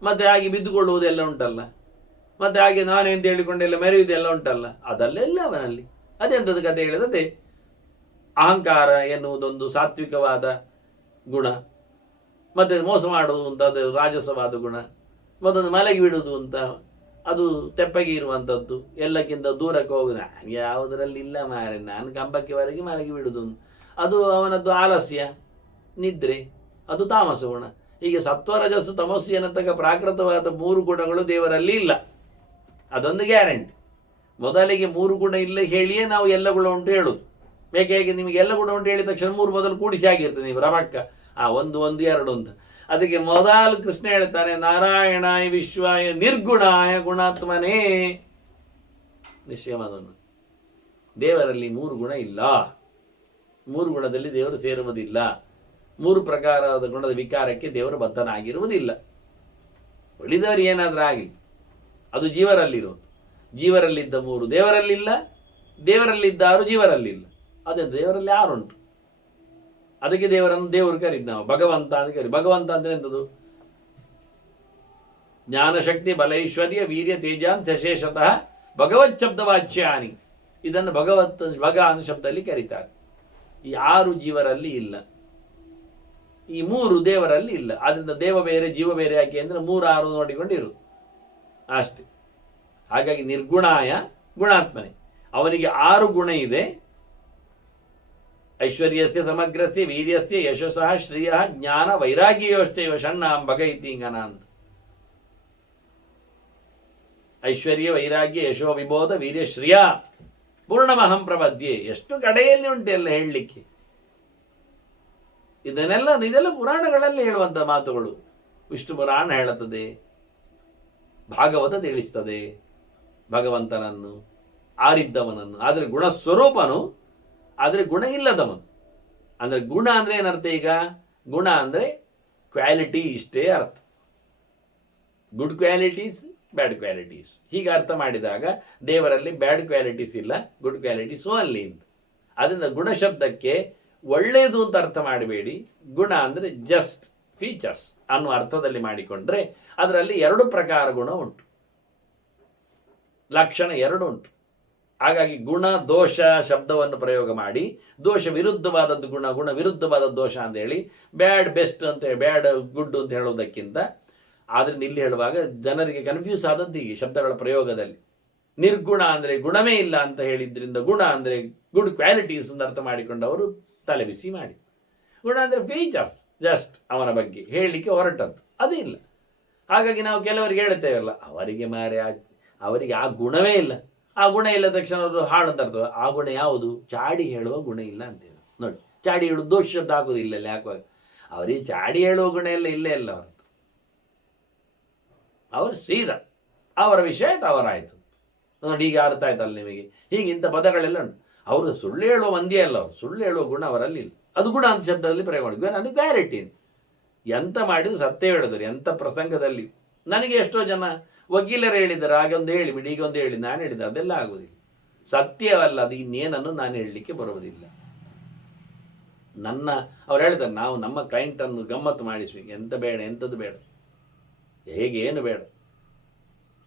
ಮತ್ತೆ ಹಾಗೆ ಬಿದ್ದುಕೊಳ್ಳುವುದೆಲ್ಲ ಉಂಟಲ್ಲ, ಮತ್ತೆ ಹಾಗೆ ನಾನೇ ಅಂತ ಹೇಳಿಕೊಂಡೆಲ್ಲ ಮೆರೆಯುವುದೆಲ್ಲ ಉಂಟಲ್ಲ, ಅದಲ್ಲೆಲ್ಲ ಅವನಲ್ಲಿ. ಅದೆಂಥದ್ದು ಕತೆ ಹೇಳಿದತೆ? ಅಹಂಕಾರ ಎನ್ನುವುದೊಂದು ಸಾತ್ವಿಕವಾದ ಗುಣ, ಮತ್ತೆ ಮೋಸ ಮಾಡುವುದು ಅಂತ ಅದು ರಾಜಸವಾದ ಗುಣ, ಮತ್ತೊಂದು ಮಲಗಿ ಬಿಡುವುದು ಅಂತ ಅದು ತೆಪ್ಪಗೆ ಇರುವಂಥದ್ದು, ಎಲ್ಲಕ್ಕಿಂತ ದೂರಕ್ಕೆ ಹೋಗುದು. ನಾನು ಯಾವುದರಲ್ಲಿ ಇಲ್ಲ ಮಾರೆ, ನಾನು ಕಂಬಕ್ಕೆವರೆಗೆ ಮಲಗಿ ಬಿಡುವುದು, ಅದು ಅವನದ್ದು ಆಲಸ್ಯ, ನಿದ್ರೆ, ಅದು ತಾಮಸ ಗುಣ. ಹೀಗೆ ಸತ್ವರಜಸ್ಸು ತಮಸ್ಸು ಎನ್ನತಕ್ಕ ಪ್ರಾಕೃತವಾದ 3 ಗುಣಗಳು ದೇವರಲ್ಲಿ ಇಲ್ಲ. ಅದೊಂದು ಗ್ಯಾರಂಟಿ. ಮೊದಲಿಗೆ 3 ಗುಣ ಇಲ್ಲ ಹೇಳಿಯೇ ನಾವು ಎಲ್ಲ ಗುಣ ಉಂಟು ಹೇಳುದು. ಬೇಕೆ ಹೇಗೆ ನಿಮಗೆ ಎಲ್ಲ ಗುಣ ಉಂಟು ಹೇಳಿದ ತಕ್ಷಣ 3 ಮೊದಲು ಕೂಡಿಸಿ ಆಗಿರ್ತದೆ ನೀವು ರಮಕ್ಕ, 1 1 2 ಅಂತ. ಅದಕ್ಕೆ ಮೊದಲು ಕೃಷ್ಣ ಹೇಳ್ತಾನೆ, ನಾರಾಯಣಾಯ ವಿಶ್ವಾಯ ನಿರ್ಗುಣಾಯ ಗುಣಾತ್ಮನೇ. ನಿಶ್ಚಯವಾದನು ದೇವರಲ್ಲಿ 3 ಗುಣ ಇಲ್ಲ. 3 ಗುಣದಲ್ಲಿ ದೇವರು ಸೇರುವುದಿಲ್ಲ. 3 ಪ್ರಕಾರದ ಗುಣದ ವಿಕಾರಕ್ಕೆ ದೇವರು ಬದ್ಧನಾಗಿರುವುದಿಲ್ಲ. ಉಳಿದವರು ಏನಾದರೂ ಆಗಲಿ, ಅದು ಜೀವರಲ್ಲಿರುವುದು. ಜೀವರಲ್ಲಿದ್ದ 3 ದೇವರಲ್ಲಿಲ್ಲ, ದೇವರಲ್ಲಿದ್ದಾರು ಜೀವರಲ್ಲಿಲ್ಲ. ಅದೇ ದೇವರಲ್ಲಿ ಯಾರುಂಟು? ಅದಕ್ಕೆ ದೇವರನ್ನು ದೇವರು ಕರೀದು ನಾವು ಭಗವಂತ ಅಂತ ಕರಿ. ಭಗವಂತ ಅಂದರೆ ಎಂಥದ್ದು? ಜ್ಞಾನಶಕ್ತಿ ಬಲೈಶ್ವರ್ಯ ವೀರ್ಯ ತೇಜಾನ್ ಶೇಷತಃ ಭಗವತ್ ಶಬ್ದವಾಚ್ಯಾನಿ. ಇದನ್ನು ಭಗ ಅಂತ ಶಬ್ದದಲ್ಲಿ ಕರೀತಾರೆ. ಈ 6 ಜೀವರಲ್ಲಿ ಇಲ್ಲ, ಈ 3 ದೇವರಲ್ಲಿ ಇಲ್ಲ. ಆದ್ದರಿಂದ ದೇವ ಬೇರೆ ಜೀವ ಬೇರೆ ಯಾಕೆ ಅಂದರೆ 3 6 ನೋಡಿಕೊಂಡಿರು ಅಷ್ಟೇ. ಹಾಗಾಗಿ ನಿರ್ಗುಣಾಯ ಗುಣಾತ್ಮನೆ, ಅವನಿಗೆ 6 ಗುಣ ಇದೆ. ಐಶ್ವರ್ಯಸ್ಯ ಸಮಗ್ರಸ್ಯ ವೀರ್ಯಸ್ಯ ಯಶಸ್ಸಃ ಶ್ರಿಯ ಜ್ಞಾನ ವೈರಾಗ್ಯಯೋಶ್ಚೈವ ಷಣ್ಣಾಂ ಭಗ ಇತಿಂಗನ ಅಂತ. ಐಶ್ವರ್ಯ ವೈರಾಗ್ಯ ಯಶೋ ವಿಬೋಧ ವೀರ್ಯ ಶ್ರಿಯ ಪೂರ್ಣಮಹಂ ಪ್ರಪದ್ಯೆ. ಎಷ್ಟು ಕಡೆಯಲ್ಲಿ ಉಂಟು ಎಲ್ಲ ಹೇಳಲಿಕ್ಕೆ. ಇದೆಲ್ಲ ಪುರಾಣಗಳಲ್ಲಿ ಹೇಳುವಂಥ ಮಾತುಗಳು. ವಿಷ್ಣು ಪುರಾಣ ಹೇಳುತ್ತದೆ, ಭಾಗವತ ತಿಳಿಸ್ತದೆ ಭಗವಂತನನ್ನು, ಆರಿದ್ದವನನ್ನು. ಆದರೆ ಗುಣಸ್ವರೂಪನು, ಆದರೆ ಗುಣ ಇಲ್ಲದವನು. ಅಂದರೆ ಗುಣ ಅಂದರೆ ಏನರ್ಥ? ಈಗ ಗುಣ ಅಂದರೆ ಕ್ವಾಲಿಟಿ, ಇಷ್ಟೇ ಅರ್ಥ. ಗುಡ್ ಕ್ವಾಲಿಟೀಸ್, ಬ್ಯಾಡ್ ಕ್ವಾಲಿಟೀಸ್, ಹೀಗೆ ಅರ್ಥ ಮಾಡಿದಾಗ ದೇವರಲ್ಲಿ ಬ್ಯಾಡ್ ಕ್ವಾಲಿಟೀಸ್ ಇಲ್ಲ, ಗುಡ್ ಕ್ವಾಲಿಟೀಸ್ ಓನ್ಲಿ ಅಂತ. ಅದರಿಂದ ಗುಣ ಶಬ್ದಕ್ಕೆ ಒಳ್ಳೆಯದು ಅಂತ ಅರ್ಥ ಮಾಡಬೇಡಿ. ಗುಣ ಅಂದರೆ ಜಸ್ಟ್ ಫೀಚರ್ಸ್ ಅನ್ನುವ ಅರ್ಥದಲ್ಲಿ ಮಾಡಿಕೊಂಡ್ರೆ ಅದರಲ್ಲಿ 2 ಪ್ರಕಾರ ಗುಣ ಉಂಟು, ಲಕ್ಷಣ 2 ಉಂಟು. ಹಾಗಾಗಿ ಗುಣ ದೋಷ ಶಬ್ದವನ್ನು ಪ್ರಯೋಗ ಮಾಡಿ ದೋಷ ವಿರುದ್ಧವಾದದ್ದು ಗುಣ, ಗುಣ ವಿರುದ್ಧವಾದದ್ದು ದೋಷ ಅಂತ ಹೇಳಿ ಬ್ಯಾಡ್ ಬೆಸ್ಟ್ ಅಂತ ಬ್ಯಾಡ್ ಗುಡ್ ಅಂತ ಹೇಳೋದಕ್ಕಿಂತ, ಆದ್ರಿಂದ ಇಲ್ಲಿ ಹೇಳುವಾಗ ಜನರಿಗೆ ಕನ್ಫ್ಯೂಸ್ ಆದದ್ದು ಹೀಗೆ ಶಬ್ದಗಳ ಪ್ರಯೋಗದಲ್ಲಿ. ನಿರ್ಗುಣ ಅಂದರೆ ಗುಣವೇ ಇಲ್ಲ ಅಂತ ಹೇಳಿದ್ರಿಂದ ಗುಣ ಅಂದರೆ ಗುಡ್ ಕ್ವಾಲಿಟೀಸ್ ಅಂತ ಅರ್ಥ ಮಾಡಿಕೊಂಡವರು ತಲೆ ಬಿಸಿ ಮಾಡಿ. ಗುಣ ಅಂದರೆ ಫೀಚರ್ಸ್ ಜಸ್ಟ್ ಅವನ ಬಗ್ಗೆ ಹೇಳಲಿಕ್ಕೆ ಹೊರಟದ್ದು, ಅದೇ ಇಲ್ಲ. ಹಾಗಾಗಿ ನಾವು ಕೆಲವರಿಗೆ ಹೇಳ್ತೇವಲ್ಲ, ಅವರಿಗೆ ಆ ಗುಣವೇ ಇಲ್ಲ, ಆ ಗುಣ ಇಲ್ಲ ತಕ್ಷಣ ಅವರು ಹಾಳು ಅಂತ ಅರ್ಥವ. ಆ ಗುಣ ಯಾವುದು? ಚಾಡಿ ಹೇಳುವ ಗುಣ ಇಲ್ಲ ಅಂತೇವೆ ನೋಡಿ. ಚಾಡಿ ಹೇಳುವ ದೋಷ ಶಬ್ದ ಹಾಕೋದು ಇಲ್ಲ ಯಾಕುವಾಗ ಅವರಿಗೆ ಚಾಡಿ ಹೇಳುವ ಗುಣ ಎಲ್ಲ ಇಲ್ಲೇ ಇಲ್ಲ ಅವ್ರದ್ದು. ಅವರು ಸೀದಾ ಅವರ ವಿಷಯ ಅವರಾಯಿತು ನೋಡಿ. ಈಗ ಅರ್ಥ ಆಯ್ತಲ್ಲ ನಿಮಗೆ? ಹೀಗೆ ಇಂಥ ಪದಗಳೆಲ್ಲ ಉಂಟು. ಅವರು ಸುಳ್ಳು ಹೇಳುವ ಮಂದಿಯೇ ಅಲ್ಲ, ಅವರು ಸುಳ್ಳು ಹೇಳುವ ಗುಣ ಅವರಲ್ಲಿ ಇಲ್ಲ. ಅದು ಗುಣ ಅಂತ ಶಬ್ದದಲ್ಲಿ ಪ್ರಯೋಗ ಮಾಡಿದ್ವಿ. ಅದು ಕ್ಲಾರಿಟಿ. ಎಂತ ಮಾಡಿದ್ರು ಸತ್ಯ ಹೇಳಿದ್ರು ಎಂಥ ಪ್ರಸಂಗದಲ್ಲಿ. ನನಗೆ ಎಷ್ಟೋ ಜನ ವಕೀಲರು ಹೇಳಿದ್ದಾರೆ, ಹಾಗೆ ಒಂದು ಹೇಳಿಬಿಡಿ, ಈಗ ಒಂದು ಹೇಳಿ, ನಾನು ಹೇಳಿದ್ದೆ, ಅದೆಲ್ಲ ಆಗುವುದಿಲ್ಲ. ಸತ್ಯವಲ್ಲ ಅದು, ಇನ್ನೇನನ್ನು ನಾನು ಹೇಳಲಿಕ್ಕೆ ಬರುವುದಿಲ್ಲ. ಅವ್ರು ಹೇಳ್ತಾರೆ, ನಾವು ನಮ್ಮ ಕ್ಲೈಂಟನ್ನು ಗಮ್ಮತ್ತು ಮಾಡಿಸ್ವಿ, ಎಂತ ಬೇಡ, ಎಂಥದ್ದು ಬೇಡ, ಹೇಗೆ ಏನು ಬೇಡ,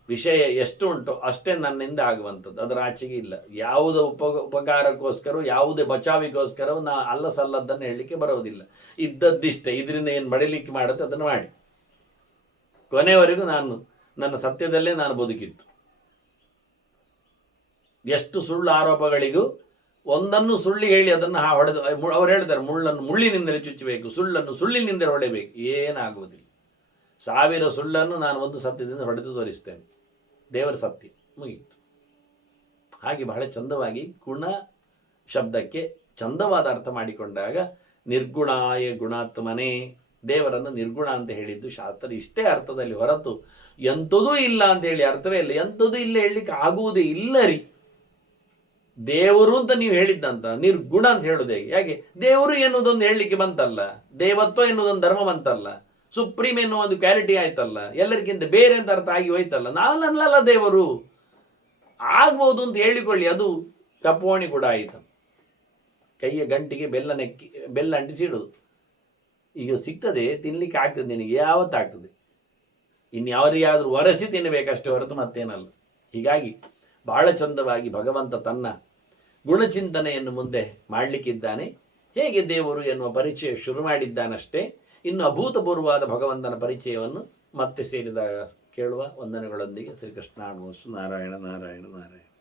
ವಿಷಯ ಎಷ್ಟು ಉಂಟೋ ಅಷ್ಟೇ ನನ್ನಿಂದ ಆಗುವಂಥದ್ದು, ಅದರ ಆಚೆಗೆ ಇಲ್ಲ. ಯಾವುದೇ ಉಪಕಾರಕ್ಕೋಸ್ಕರ, ಯಾವುದೇ ಬಚಾವಿಗೋಸ್ಕರವೂ ನಾ ಅಲ್ಲ ಸಲ್ಲದ್ದನ್ನು ಹೇಳಲಿಕ್ಕೆ ಬರೋದಿಲ್ಲ. ಇದ್ದದ್ದಿಷ್ಟೇ, ಇದರಿಂದ ಏನು ಬಡಿಲಿಕ್ಕೆ ಮಾಡುತ್ತೆ ಅದನ್ನು ಮಾಡಿ. ಕೊನೆಯವರೆಗೂ ನನ್ನ ಸತ್ಯದಲ್ಲೇ ನಾನು ಬದುಕಿತ್ತು. ಎಷ್ಟು ಸುಳ್ಳು ಆರೋಪಗಳಿಗೂ ಒಂದನ್ನು ಸುಳ್ಳು ಹೇಳಿ ಅದನ್ನು ಹೊಡೆದು, ಅವ್ರು ಹೇಳ್ತಾರೆ, ಮುಳ್ಳಿನಿಂದಲೇ ಚುಚ್ಚಬೇಕು, ಸುಳ್ಳನ್ನು ಸುಳ್ಳಿನಿಂದಲೇ ಹೊಡೆಯಬೇಕು. ಏನಾಗುವುದಿಲ್ಲ. 1000 ಸುಳ್ಳನ್ನು ನಾನು ಒಂದು ಸತ್ಯದಿಂದ ಹೊಡೆದು ತೋರಿಸ್ತೇನೆ. ದೇವರ ಸತ್ಯ ಮುಗಿಯಿತು. ಹಾಗೆ ಬಹಳ ಚಂದವಾಗಿ ಗುಣ ಶಬ್ದಕ್ಕೆ ಚಂದವಾದ ಅರ್ಥ ಮಾಡಿಕೊಂಡಾಗ ನಿರ್ಗುಣಾಯ ಗುಣಾತ್ಮನೇ, ದೇವರನ್ನು ನಿರ್ಗುಣ ಅಂತ ಹೇಳಿದ್ದು ಶಾಸ್ತ್ರ ಇಷ್ಟೇ ಅರ್ಥದಲ್ಲಿ ಹೊರತು ಎಂಥದೂ ಇಲ್ಲ ಅಂತ ಹೇಳಿ ಅರ್ಥವೇ ಇಲ್ಲ. ಎಂಥದೂ ಇಲ್ಲ ಹೇಳಲಿಕ್ಕೆ ಆಗುವುದೇ ಇಲ್ಲ ರೀ. ದೇವರು ಅಂತ ನೀವು ಹೇಳಿದ್ದಂತ ನಿರ್ಗುಣ ಅಂತ ಹೇಳೋದು ಹೇಗೆ? ಯಾಕೆ? ದೇವರು ಎನ್ನುವುದೊಂದು ಹೇಳಲಿಕ್ಕೆ ಬಂತಲ್ಲ, ದೇವತ್ವ ಎನ್ನುವುದೊಂದು ಧರ್ಮ ಬಂತಲ್ಲ, ಸುಪ್ರೀಂ ಎನ್ನುವ ಒಂದು ಕ್ವಾಲಿಟಿ ಆಯ್ತಲ್ಲ, ಎಲ್ಲರಿಗಿಂತ ಬೇರೆ ಅಂತ ಅರ್ಥ ಆಗಿ ಹೋಯ್ತಲ್ಲ. ನಾನಲ್ಲ ದೇವರು ಆಗ್ಬೋದು ಅಂತ ಹೇಳಿಕೊಳ್ಳಿ, ಅದು ಕಪ್ಪೋಣಿ ಕೂಡ ಆಯಿತು. ಕೈಯ ಗಂಟಿಗೆ ಬೆಲ್ಲ ಅಂಟಿಸಿಡೋದು. ಈಗ ಸಿಗ್ತದೆ, ತಿನ್ಲಿಕ್ಕೆ ಆಗ್ತದೆ, ನಿನಗೆ ಯಾವತ್ತಾಗ್ತದೆ, ಇನ್ಯಾವರಿಗಾದರೂ ಒರೆಸಿ ತಿನ್ನಬೇಕಷ್ಟೇ ಹೊರತು ಮತ್ತೇನಲ್ಲ. ಹೀಗಾಗಿ ಬಹಳ ಚಂದವಾಗಿ ಭಗವಂತ ತನ್ನ ಗುಣಚಿಂತನೆಯನ್ನು ಮುಂದೆ ಮಾಡಲಿಕ್ಕಿದ್ದಾನೆ. ಹೇಗೆ ದೇವರು ಎನ್ನುವ ಪರಿಚಯ ಶುರು ಮಾಡಿದ್ದಾನಷ್ಟೇ, ಇನ್ನು ಅಭೂತಪೂರ್ವವಾದ ಭಗವಂತನ ಪರಿಚಯವನ್ನು ಮತ್ತೆ ಸೇರಿದಾಗ ಕೇಳುವ ವಂದನೆಗಳೊಂದಿಗೆ ಶ್ರೀಕೃಷ್ಣ ನಾರಾಯಣ ನಾರಾಯಣ ನಾರಾಯಣ.